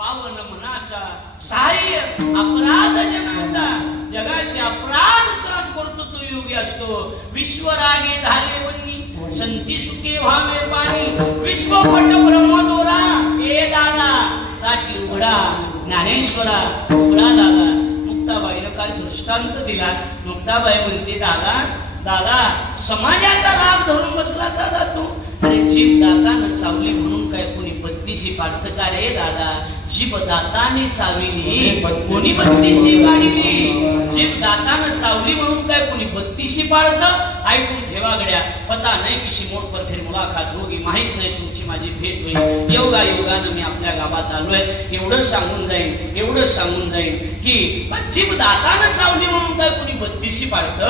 पावन मनाचा सहाय्य अपराध जनाचा जगाचे अपराध सहन करतो तो योगी असतो. विश्वरागे झाले वनी संती सुखे व्हावे पाणी विश्वपट ब्रह्मदोरा ए दादा राठी उघडा ज्ञानेश्वरा उघडा दादा. मुक्ताबाईला काल दृष्टांत दिला. मुक्ताबाई म्हणते दादा दादा समाजाचा लाभ धरून बसला दादा तू. अरे जीभ दातानं चावली म्हणून काय कोणी बत्तीशी पाडत का रे दादा. जीभ दाताने चावली कोणी बत्तीशी काढली. जीभ दातानं चावली म्हणून काय कोणी बत्तीशी पाडत. ऐकून ठेवा गड्या पता नाही किशी मोठ पर फिर मुलाखत होगी माहित नाही तुमची माझी भेट होईल. योगा योगानं मी आपल्या गावात आलोय एवढंच सांगून जाईन की जीभ दातानं चावली म्हणून काय कोणी बत्तीशी पाडत.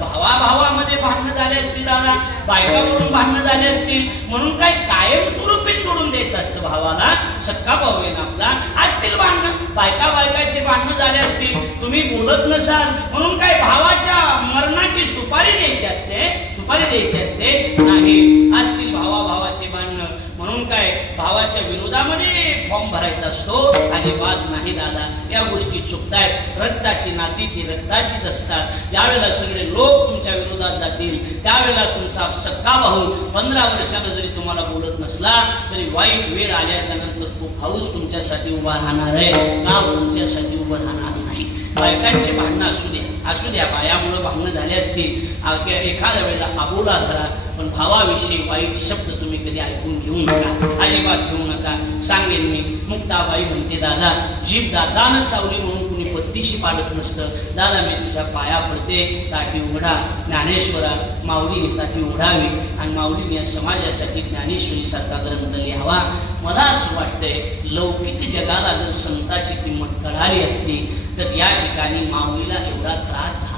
भावा भावामध्ये भांडणं झाले असतील दादा बायकावरून भांडणं झाले असतील म्हणून काय कायम स्वरूपी सोडून देत असतं भावाला. सक्का भाऊ आहे ना आपला असतील भांडणं बायकाचे भांडणं झाले असतील तुम्ही बोलत नसाल म्हणून काय भावाच्या मरणाची सुपारी द्यायची असते नाही. असतील भावाचे भांडणं म्हणून काय भावाच्या विरोधामध्ये फॉर्म भरायचा असतो अजिबात नाही दादा. या गोष्टी चुकतायत. रक्ताची नाती ती रक्ताचीच असतात. ज्यावेळेला सगळे लोक तुमच्या विरोधात जातील त्यावेळेला तुमचा सक्का भाऊ 15 वर्षानं जरी तुम्हाला बोलत नसला तरी वाईट वेळ आल्याच्या नंतर तो भाऊच तुमच्यासाठी उभा राहणार आहे. गाव तुमच्यासाठी उभं राहणार नाही. बायकांची भांडणं असू द्या बायामुळे भांडणं झाले असतील एखाद्या वेळेला आबोला करा पण भावाविषयी वाईट शब्द तुम्ही कधी ऐकून घेऊ नका अजिबात घेऊ नका. सांगेन मी मुक्ताबाई म्हणते दादा जीभ दातानं चावली म्हणून कुणी बत्तीशी पाडत नसतं. दादा मी तुझ्या पाया पडते साठी उघडा ज्ञानेश्वरा. माऊलीसाठी उघडावी आणि माऊलीने या समाजासाठी ज्ञानेश्वरी सारखा ग्रंथ लिहावा. मला असं वाटतंय लौकिक जगाला जर संताची किंमत कळाली असती तर या ठिकाणी माऊलीला एवढा त्रास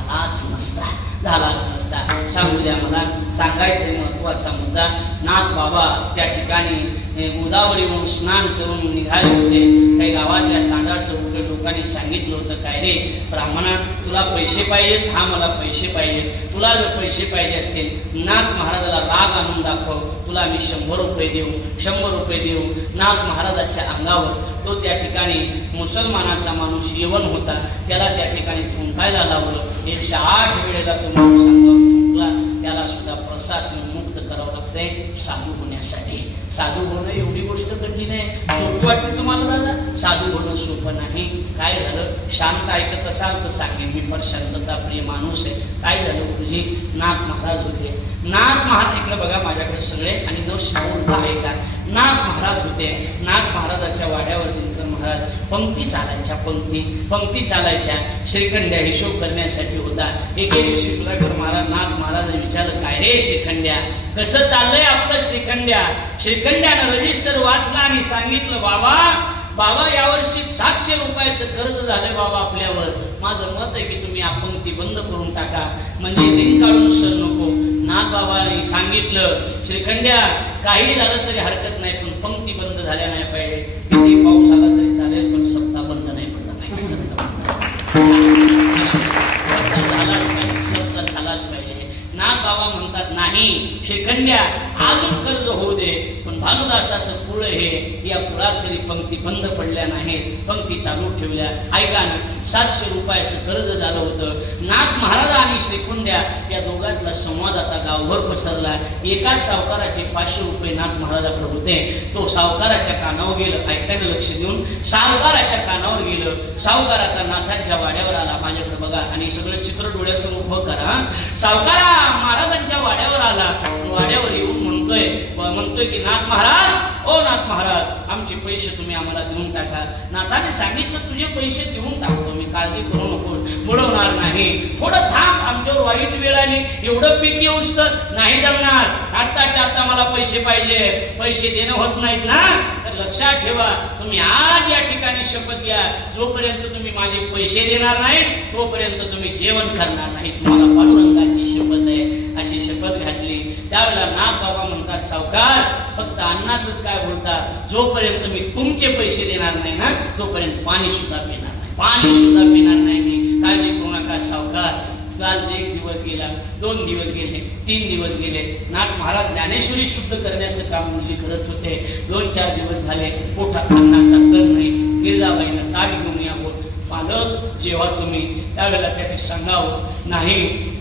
झालाच नसता. सांगू द्या मला सांगायचं महत्वाचा मुद्दा. नाथ बाबा त्या ठिकाणी गोदावरीवरून स्नान करून निघाले होते. काही गावातल्या चांदाचं उघड लोकांनी सांगितलं होतं काय रे ब्राह्मणा तुला पैसे पाहिजेत. हा मला पैसे पाहिजेत. तुला जर पैसे पाहिजे असतील नाथ महाराजाला राग आणून दाखव तुला मी 100 रुपये देऊ. नाथ महाराजाच्या अंगावर तो त्या ठिकाणी मुसलमानाचा माणूस येवन होता त्याला त्या ठिकाणी थुंकायला लावलं. 108 वेळेला तो माणूस थुंकला. त्याला सुद्धा प्रसाद मुक्त करावं लागतंय साधू होण्यासाठी. साधू होणं एवढी गोष्ट कठीण आहे. सोपी वाटते तुम्हाला दादा? साधू होणं सोपं नाही. काय झालं शांत ऐकत असाल तर सांगेन मी फार शांतता प्रिय माणूस आहे. काय झालं गुरुजी नाथ महाराज होते. नाथ महाराज इकडे बघा माझ्याकडे सगळे आणि न शांत आहे का. नाथ महाराज होते. नाथ महाराजाच्या वाड्यावर दिनकर महाराज पंक्ती चालायच्या. श्रीखंड्या हिशोब करण्यासाठी होता. एके दिवशी तुला महाराज नाथ महाराज विचारलं काय रे श्रीखंड्या कसं चाललंय आपलं श्रीखंड्यानं रजिस्टर वाचला आणि सांगितलं बाबा यावर्षी 700 रुपयाचं कर्ज झालंय बाबा आपल्यावर. माझं मत आहे की तुम्ही पंक्ती बंद करून टाका म्हणजे दिन काढून सर नको. नाथ बाबांनी सांगितलं श्रीखंड्या काही झालं तरी हरकत नाही पण पंक्ती बंद झाल्या नाही पाहिजे. किती पाऊस आला तरी चालेल पण सप्ताह बंद नाही पडला पाहिजे. सप्ताह झालाच पाहिजे. नाथ बाबा म्हणतात नाही श्रीखंड्या अजून कर्ज होऊ दे पण भानुदासाचं कुळ हे या कुळात तरी पंक्ती बंद पडल्या नाहीत. पंक्ती चालू ठेवल्या. ऐका ना 700 रुपयाचं कर्ज झालं होतं. नाथ महाराज आणि श्रीखंड्या या दोघांतला संवाद आता गावभर पसरला. एकाच सावकाराचे 500 रुपये नाथ महाराजाकडे होते. तो सावकाराच्या कानावर गेलं. ऐकायला लक्ष देऊन सावकाराच्या कानावर गेलं. सावकार आता नाथांच्या वाड्यावर आला. माझ्याकडे बघा आणि सगळं चित्र डोळ्यासमोर उभं करा. सावकारा महाराजांच्या वाड्यावर आला. वाड्यावर येऊन म्हणतोय की नाथ महाराज आमचे पैसे तुम्ही आम्हाला देऊन टाका. नाथाने सांगितलं तुझे पैसे देऊन टाकतो मी काळजी करू नको बुडवणार नाही. थोडं थांब आमच्यावर वाईट वेळ आली एवढं पीक येऊस तर नाही जमणार. आत्ताच्या आता मला पैसे पाहिजे. पैसे देणं होत नाहीत ना तर लक्षात ठेवा तुम्ही आज या ठिकाणी शपथ घ्या जोपर्यंत तुम्ही माझे पैसे देणार नाही तोपर्यंत तुम्ही जेवण करणार नाही. तुम्हाला पांडुरंगाची शपथ आहे. अशी शपथ घातली. त्यावेळेला नाथ बाबा म्हणतात सावकार फक्त अन्नाचंच काय बोलतात जोपर्यंत मी तुमचे पैसे देणार नाही ना तोपर्यंत पाणी सुद्धा पिणार नाही मी. काळजी करू नका सावकार. काल 1 दिवस गेला 2 दिवस गेले 3 दिवस गेले. नाथ महाराज ज्ञानेश्वरी शुद्ध करण्याचं काम मुली करत होते. 2-4 दिवस झाले पोटात अन्नाचा कण नाही. मालक जेव्हा तुम्ही त्यावेळेला त्याने सांगावं, नाही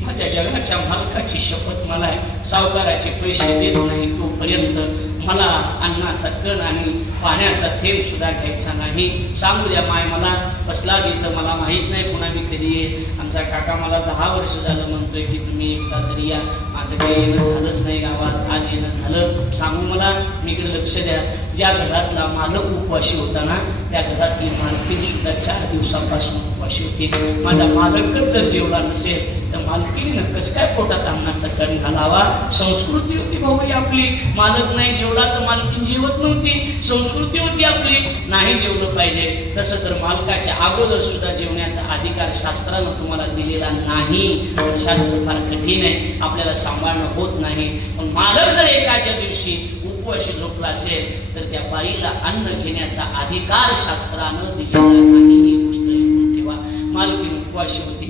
माझ्या जगाच्या मालकाची शपथ मला आहे, सावकाराचे पैसे देत नाही तोपर्यंत मला अन्नाचा कण आणि पाण्याचा थेंब सुद्धा घ्यायचा नाही. सांगू द्या माय मला कसला देतं मला माहीत नाही, पुन्हा मी कधी येईल. आमचा काका मला 10 वर्ष झालं म्हणतोय की तुम्ही एकदा तरी या. माझं काही येणं झालंच नाही गावात, आज येणं झालं. सांगू मला, मी इकडे लक्ष द्या. ज्या घरातला मालक उपवाशी होता ना, त्या घरातली मालकीण सुद्धा 4 दिवसांपासून उपवाशी होती. माझा मालकच जर जेवला नसेल तर मालकीनं कसं काय पोटात अन्नाचा कण घालावा? संस्कृती होती भाऊ आपली. मालक नाही जेवला तर मालकीन जेवत नव्हती. संस्कृती होती आपली, नाही जेवलं पाहिजे. तसं तर मालकाच्या अगोदर सुद्धा जेवण्याचा अधिकार शास्त्रानं तुम्हाला दिलेला नाही. शास्त्र फार कठीण आहे, आपल्याला सांभाळणं होत नाही. पण मालक जर एखाद्या दिवशी उपवाशी झोपला असेल तर त्या बाईला अन्न घेण्याचा अधिकार शास्त्रानं दिलेला नाही. ही गोष्ट लक्षात ठेवा. मालकीन उपवाशी होती.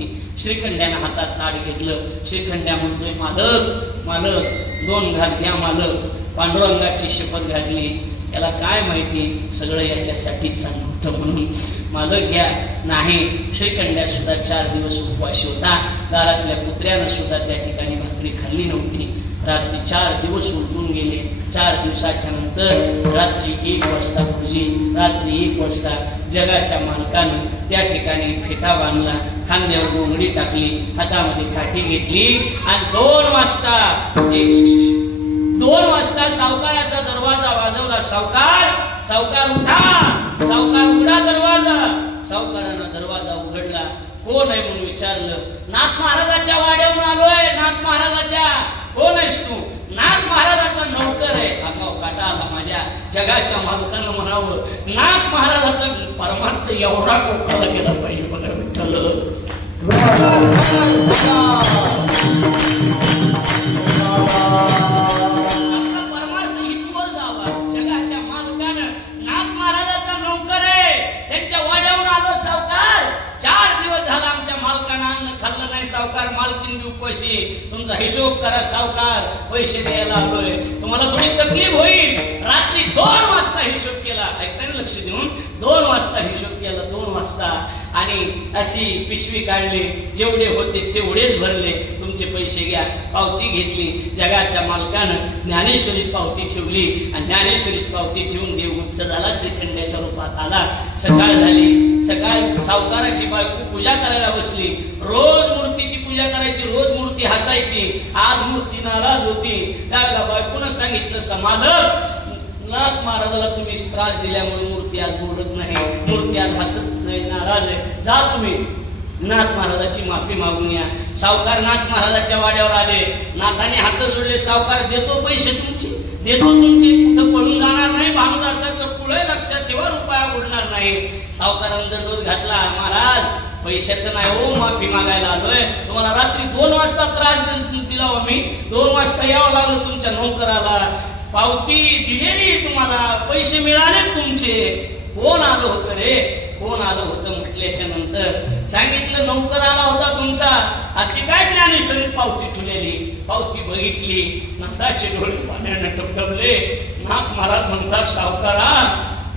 श्रीखंड्यानं हातात ताट घेतलं. श्रीखंड्या म्हणतोय, मालक मालक 2 घास घ्या मालक. पांडुरंगाची शपथ घातली. याला काय माहिती सगळं याच्यासाठीच चाललं होतं म्हणून. मालक घ्या. नाही. श्रीखंड्या सुद्धा 4 दिवस उपवाशी होता. दारातल्या कुत्र्यानं सुद्धा त्या ठिकाणी भाकरी खाल्ली नव्हती. रात्री 4 दिवस उलटून गेले. 4 दिवसाच्या नंतर रात्री 1 वाजता गुरुजी, रात्री 1 वाजता जगाच्या मालकानं त्या ठिकाणी फेटा बांधला, खांद्यावर गोंगडी टाकली, हातामध्ये काठी घेतली आणि 2 वाजता सावकाराचा दरवाजा वाजवला. सावकार सावकार उठा, सावकार उघडा दरवाजा. सावकारानं दरवाजा उघडला. कोण आहे म्हणून विचारलं. नाथ महाराजाच्या वाड्यावरून आलोय. नाथ महाराजाच्या. कोण आहेस तू? नाथ महाराजाचा नौकर आहे. आगाव काटा आला माझ्या. जगाच्या मालकानं म्हणावं, नाथ महाराजाचा परमार्थ एवढा कोकणाला गेला पाहिजे बघा विठ्ठल. परमार्थ इथवर जावा. जगाच्या मालकानं नाथ महाराजाचा नौकर आहे, त्यांच्या वाड्यावरून आलो. सावकार 4 दिवस झाला आमच्या मालकानं अन्न खाल्लं नाही. सावकार मालकीन उपवाशी. तुमचा हिशोब करा सावकार. पैसे द्यायला आलोय. तुम्हाला थोडी तकलीफ होईल. रात्री 2 वाजता हिशोब केला. ऐकताना लक्ष देऊन 2 वाजता हिशोब केला. 2 वाजता आणि अशी पिशवी काढली. जेवढे होते तेवढेच भरले. तुमचे पैसे घ्या. पावती घेतली. जगाच्या मालकानं ज्ञानेश्वरीत पावती ठेवली आणि ज्ञानेश्वरीत पावती ठेवून देव गुप्त झाला. श्रीखंड्याच्या रूपात आला. सकाळ झाली. सकाळ सावकाराची बायको पूजा करायला बसली. रोज मूर्तीची पूजा करायची. रोज मूर्ती हसायची. आज मूर्ती नाराज होती. त्याला बायकोनं सांगितलं, समाधक नाथ महाराजाला तुम्ही त्रास दिल्यामुळे मूर्ती आज बोलत नाही, मूर्ती आज हसत नाही, नाराज आहे. जा तुम्ही नाथ महाराजाची माफी मागून या. सावकार नाथ महाराजाच्या वाड्यावर आले. नाथाने हात जोडले. सावकार देतो पैसे तुमचे, देतो तुमचे, कुठं पडून जाणार नाही. भानुदासाचं पुढे लक्षात ठेवा, रुपया बुडणार नाही. सावकारानं दंडोत घातला. महाराज पैशाचं नाही हो, माफी मागायला आलोय. तुम्हाला रात्री 2 वाजता त्रास दिला हो मी. 2 वाजता यावं लागलं तुमच्या नोकराला. पावती दिलेली तुम्हाला, पैसे मिळाले तुमचे. कोण आलं होतं रे? कोण आलं होतं म्हटल्याच्या नंतर सांगितलं नोकर आला होता तुमचा. आता काय ज्ञानेश्वरीत पावती ठेवलेली. पावती बघितली. नाथाचे डोळे पाण्याने टपटपले. नाथ महाराज म्हणतात, सावकारा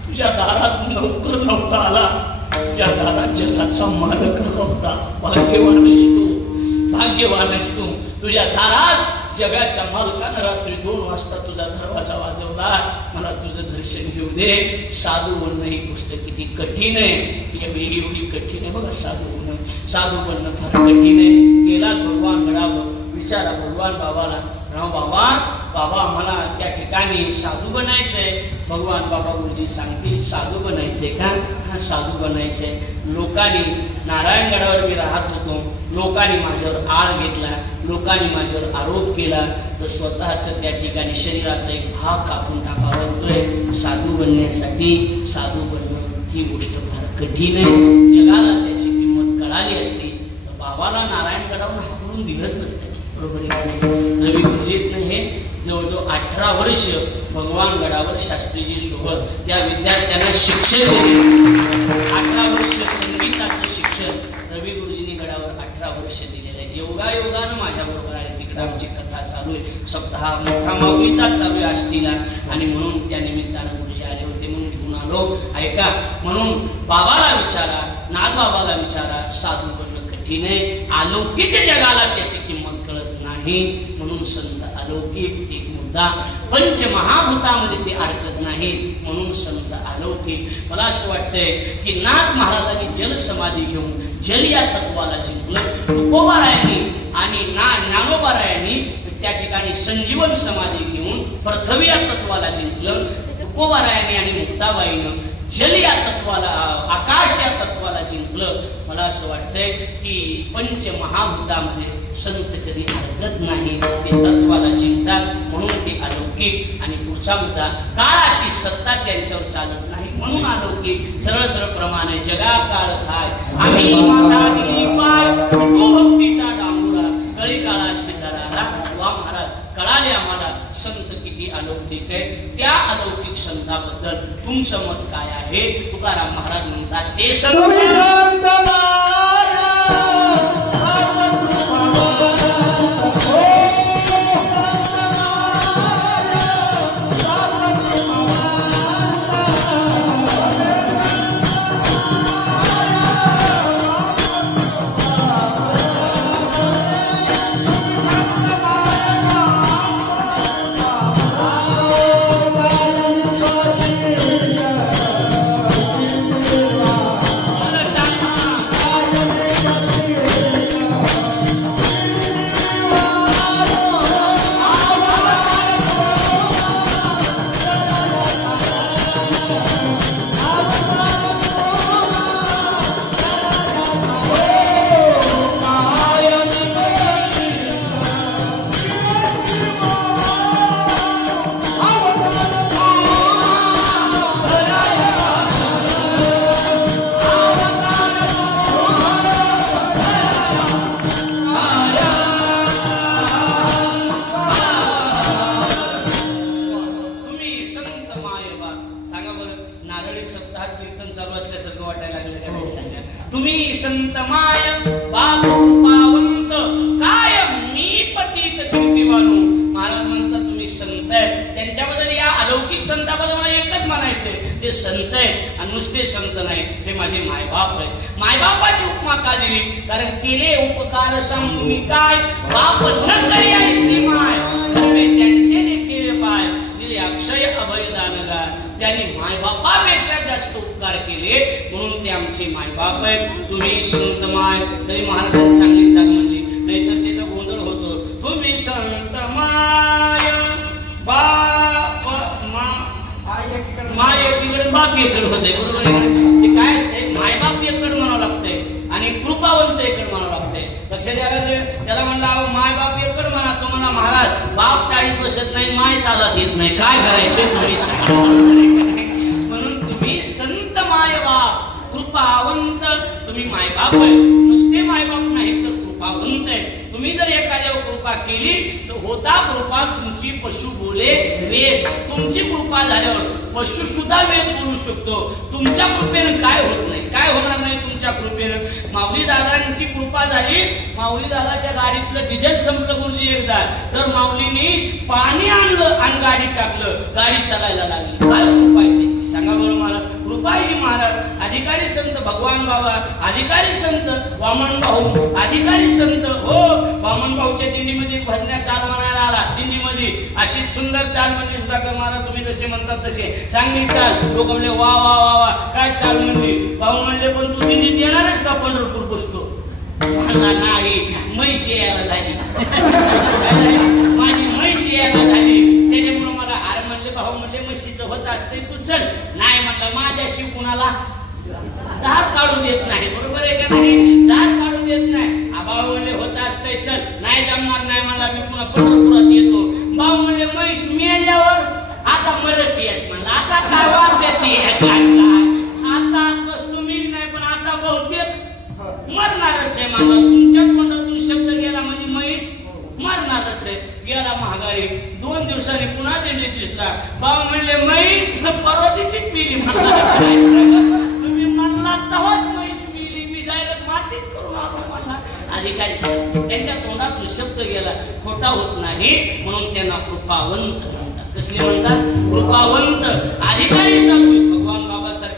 तुझ्या दारात नोकर नव्हता आला, तुझ्या दारात जगाचा मालक होता. भाग्यवान आहेस तू, भाग्यवान आहेस तू. तुझ्या दारात जगाच्या मालकानं रात्री 2 वाजता तुझा दरवाजा वाजवला. मला तुझं दर्शन घेऊ दे. साधू बनणं ही गोष्ट किती कठीण आहे. एवढी कठीण आहे बघा साधू बनणं. साधू बनणं फार कठीण आहे. गेला भगवान गडावर. विचारा भगवान बाबाला, राव बाबा बाबा मला त्या ठिकाणी साधू बनायचंय. भगवान बाबा गुरुजी सांगतील साधू बनायचंय का? हा साधू बनायचंय. लोकांनी नारायणगडावर मी राहत होतो. लोकांनी माझ्यावर आळ घेतला. लोकांनी माझ्यावर आरोप केला. तर स्वतःच त्या ठिकाणी शरीराचा एक भाग कापून टाकावा लागतोय. साधू बनण्यासाठी साधू बनणं ही गोष्ट फार कठीण आहे. जगाला त्याची किंमत कळाली असती तर बाबाला नारायणगडावर हाकलून दिलंच नसतं. बरोबर आहे. रवी गुरुजीतनं हे जवळजवळ 18 वर्ष भगवान गडावर शास्त्रीजी सोबत त्या विद्यार्थ्यांना शिक्षण दिले. 18 वर्ष संगीताचं शिक्षण रवी गुरुजींनी गडावर 18 वर्ष दिलेलं आहे. योगायोगानं माझ्या बरोबर आहे. तिकडे आमची कथा चालू आहे. सप्ताह मोठा माऊलीचाच चालू आहे आष्टीला. आणि म्हणून त्या निमित्तानं गुरुजी आले होते म्हणून घेऊन आलो. ऐका, म्हणून बाबाला विचारा, नागबाबाला विचारा, साधू बनणं कठीण आहे. अलौकिक जगाला त्याची किंमत कळत नाही. म्हणून संत अलौकिक एक मुद्दा, पंचमहाभूतामध्ये ते अडकत नाही. म्हणून संत अलौकिक. मला असं वाटतंय की नाथ महाराजांनी जलसमाधी घेऊन जल या तत्वाला जिंकलं. तुकोबारायांनी आणि ज्ञानोबारायांनी त्या ठिकाणी संजीवन समाधी घेऊन पृथ्वी या तत्वाला जिंकलं. तुकोबारायांनी आणि मुक्ताबाईनं जल या तत्वाला, आकाश या तत्वाला जिंकलं. मला असं वाटतंय की पंचमहाभूतामध्ये संत कधी अडकत नाही, ते तत्वाला जिंकतात. म्हणून ते अलौकिक. आणि पुढचा मुद्दा, काळाची सत्ता त्यांच्यावर चालत नाही म्हणून अलौकिक. सरळ सरळ प्रमाणे जगा काळ काय, आम्ही माता दिली पाय, तो भक्तीचा डांबुरा, कळी काळा शेजाराला. वा महाराज, कळाले आम्हाला संत किती अलौकिक आहे. त्या अलौकिक संताबद्दल तुमचं मत काय आहे? तुकाराम महाराज म्हणतात, ते संत संत आहे आणि नुसते संत नाही, ते माझे मायबाप आहे. मायबापाची उपमा का दिली? कारण केले उपकार सांगू मी काय, बाप न करी ऐसी माय, त्यांचे केले पाय, दिले अक्षय अभयदानगार. त्यांनी मायबापापेक्षा जास्त उपकार केले म्हणून ते आमचे मायबाप आहेत. तुम्ही संत माय, तरी महाराजांनी चांगली चाल म्हणली, नाहीतर त्याचा गोंधळ होतो. तुम्ही संत माय, बाप माय एकीकडे बाप एकीकडे होते. बरोबर आहे? ते काय असते, मायबाप एकीकडे म्हणावं लागतंय आणि कृपावंत एकीकडे म्हणावं लागतंय. लक्षात द्यायला, त्याला म्हणलं मायबाप एकीकडे म्हणा. तो म्हणा, महाराज बाप टाळीत बसत नाही, माय चालत येत नाही, काय करायचे तुम्ही सांगा. म्हणून तुम्ही संत माय बाप, कृपावंत. तुम्ही मायबाप आहे, नुसते मायबाप नाही तर कृपावंत आहे. तुम्ही जर एखाद्यावर कृपा केली तर होता कृपा तुमची पशु बोले वेद. तुमची कृपा झाल्यावर पशु सुद्धा वेद बोलू शकतो. तुमच्या कृपेनं काय होत नाही, काय होणार नाही तुमच्या कृपेनं. माऊली दादांची कृपा झाली, माऊली दादाच्या गाडीतलं डिझेल संपलं गुरुजी एकदा, तर माऊलीनी पाणी आणलं आणि गाडी टाकलं, गाडी चालायला लागली. काय कृपा आहे त्यांची सांगा बरं मला. कृपा ही महाराज. अधिकारी संत भगवान बाबा, अधिकारी संत वामन भाऊ, अधिकारी संत हो. वामन भाऊच्या दिंडीमध्ये भजन्या चाल म्हणायला आला. दिंडीमध्ये अशी सुंदर चाल म्हणजे सुधाकर महाराज तुम्ही जसे म्हणतात तसे चांगली चाल. लोक म्हणले वा वा वा वा काय चाल म्हणली. भाऊ म्हणले पण तू दिंडीत येणारच का पंढरपूर बसतो? म्हणला नाही, म्हैस यायला झाली, माझी म्हैस यायला झाली, त्याच्यामुळे मला हार म्हणले. भाऊ म्हणले म्हशीचं होत असते तू चल. नाही म्हटलं माझ्याशी कुणाला दार काढू देत नाही. बरोबर आहे का नाही? दार काढू देत नाही. भाऊ म्हणले होत असते चल. नाही जमणार नाही मला, मी पुन्हा पंढरपुरात येतो. भाऊ म्हणले म्हैस मेल्यावर आता मरत येत म्हणलं. आता काय वाचत आता कस तुम्ही नाही, पण आता बहुतेक मरणारच आहे मला. तुमच्याच पंढरपूर शब्द गेला म्हणजे म्हैस मरणारच आहे. गेला महागारी. 2 दिवसांनी पुन्हा दिंडीत दिसला. भाऊ म्हणले म्हैस परवा दिवशी पिली म्हणला. तुम्ही म्हणला तवाच म्हैस पिली, मी जायला मातीच करून आलो म्हणला. अधिकारी त्यांच्या तोंडातून शब्द गेला, खोटा होत नाही म्हणून त्यांना कृपावंत म्हणतात. कसले म्हणतात? कृपावंत. अधिकारी सांगू भगवान बाबासारखे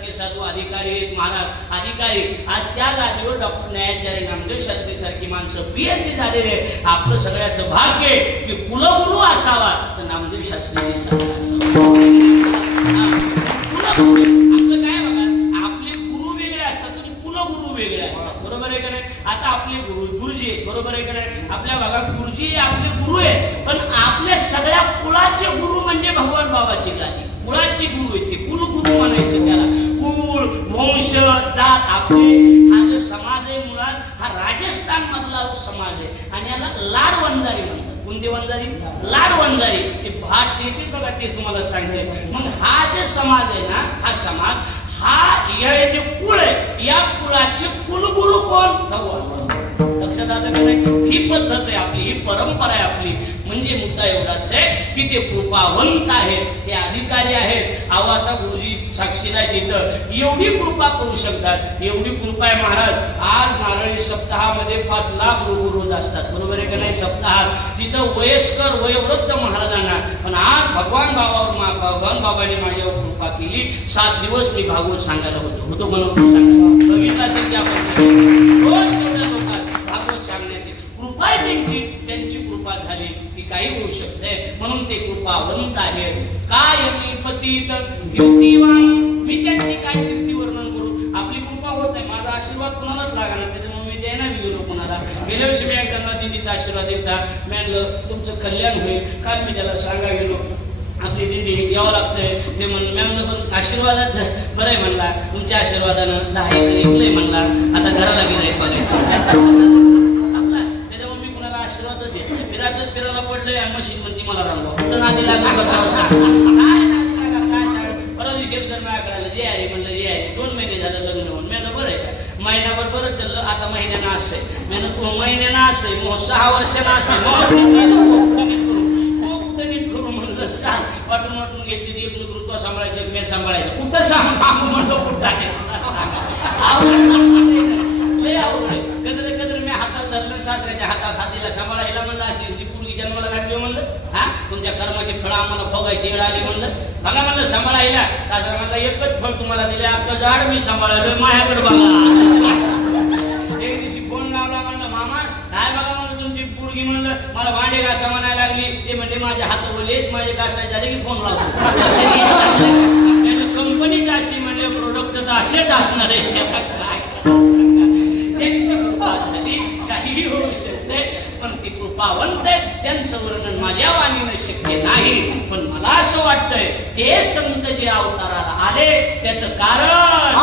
आहेत महाराज अधिकारी, आज त्या गादीवर डॉक्टर न्यायाचार्य नामदेव शास्त्री सारखी माणसं PhD झालेले. आपलं सगळ्याचं भाग्य की कुलगुरू असावा तर नामदेव शास्त्री असावा. आपलं काय बघा, आपले गुरु वेगळे असतात आणि कुलगुरू वेगळे असतात, बरोबर आहे का नाही. आता आपले गुरुजी आहेत, बरोबर आहे का नाही. आपल्या भागात गुरुजी आपले गुरु आहेत, पण आपल्या सगळ्या कुळाचे गुरु म्हणजे भगवान बाबाची गादी. कुळाची गुरु आहेत ते, कुलगुरू म्हणायचं त्याला. कुळ, वंश, जात. आपले हा जो समाज आहे मुळात हा राजस्थान मधला समाज आहे आणि याला लाड वंजारी म्हणतात. कोणते वंजारी? लाड वंजारी. ते भाट येते बघा, ते तुम्हाला सांगते. मग हा जे समाज आहे ना, हा समाज हा या जे कुळ आहे या कुळाचे कुलगुरू कोण? भगवान. लक्षात आलं का नाही. ही पद्धत आहे आपली, ही परंपरा आहे आपली. म्हणजे मुद्दा एवढाच आहे की ते कृपावंत आहेत, ते अधिकारी आहेत. अहो आता गुरुजी साक्षीला तिथं एवढी कृपा करू शकतात, एवढी कृपा आहे महाराज. आज नारळी सप्ताहामध्ये 5 लाख गुरु असतात, बरोबर आहे का नाही. सप्ताहात तिथं वयस्कर वयोवृद्ध महाराजांना, पण आज भगवान बाबांनी माझ्यावर कृपा केली. 7 दिवस मी भागवत सांगायला होतो म्हणून सांगा. बघितलं असेल की आपण रोज तेवढ्या लोकांना भागवत सांगण्याची कृपा आहे त्यांची कृपा झाली की काही होऊ शकते. म्हणून ते कृपावंत आहेत. काय मी पतित कीर्तिवान, मी त्यांची काय कीर्ती वर्णन करू. आपली कृपा होत नाही, माझा आशीर्वाद कोणालाच लागणार, त्याच्यामुळे मी द्यायला गेलो कोणाला. गेल्या वर्षी मी त्यांना दिदीचा आशीर्वाद देता म्हणलं तुमचं कल्याण होईल. काल मी त्याला सांगा गेलो आपली दिदी यावं लागतंय. ते म्हणलं पण आशीर्वादाच बरं आहे म्हणला, तुमच्या आशीर्वादानं 10 एकर ऐकलंय म्हणला, आता घराला गेलंय बघायचं. फिरायला पडलंय आणि मशीन मध्ये मला रांगवा कुठं नादी लागला बसावं काय नादी लागा काय सांग. परवा दिवशी कळालं जे आहे म्हणलं जे आहे. 2 महिने झालं लग्न होऊन. मी बरं आहे महिनाभर बरं चाललं, आता महिन्यानं असं आहे. मी महिन्यानं असं आहे, मग 6 वर्षानं असं करू म्हणलं. सांग वाटून वाटून घेतली. एक नेतृत्व सांभाळायचं, मी सांभाळायचं. कुठं सांग म्हणलं कुठं लय आवड आहे. कदर मी हातात धरलं, सासऱ्याच्या हातात हातीला सांभाळायला म्हणलं. असली पूर्वी जन्माला घातली म्हणलं. हा तुमच्या कर्माची फळं आम्हाला भोगायची वेळ आली म्हणलं. बघा म्हणलं सांभाळायला. सासरा म्हणला एकच फळ तुम्हाला दिले, आपलं झाड मी सांभाळायला माझ्याकडे बघा. एक दिवशी फोन लावला म्हणलं मामा काय बघा म्हणलं तुमची पोरगी म्हणलं मला भांडे घासा म्हणायला लागली. ते म्हणजे माझ्या हात बोलले माझे घासाय झाले की फोन लावला. कंपनी अशी म्हणजे प्रोडक्ट तर असेच असणार आहे. त्यांची कृपा झाली काहीही होऊ शकते, पण ती कृपावंत आहे त्यांचं वर्णन माझ्या वाणीनं शक्य नाही. पण मला असं वाटतंय ते संत जे अवताराला आले त्याचं कारण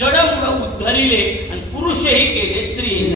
जड उद्धरिले आणि पुरुषही केले स्त्री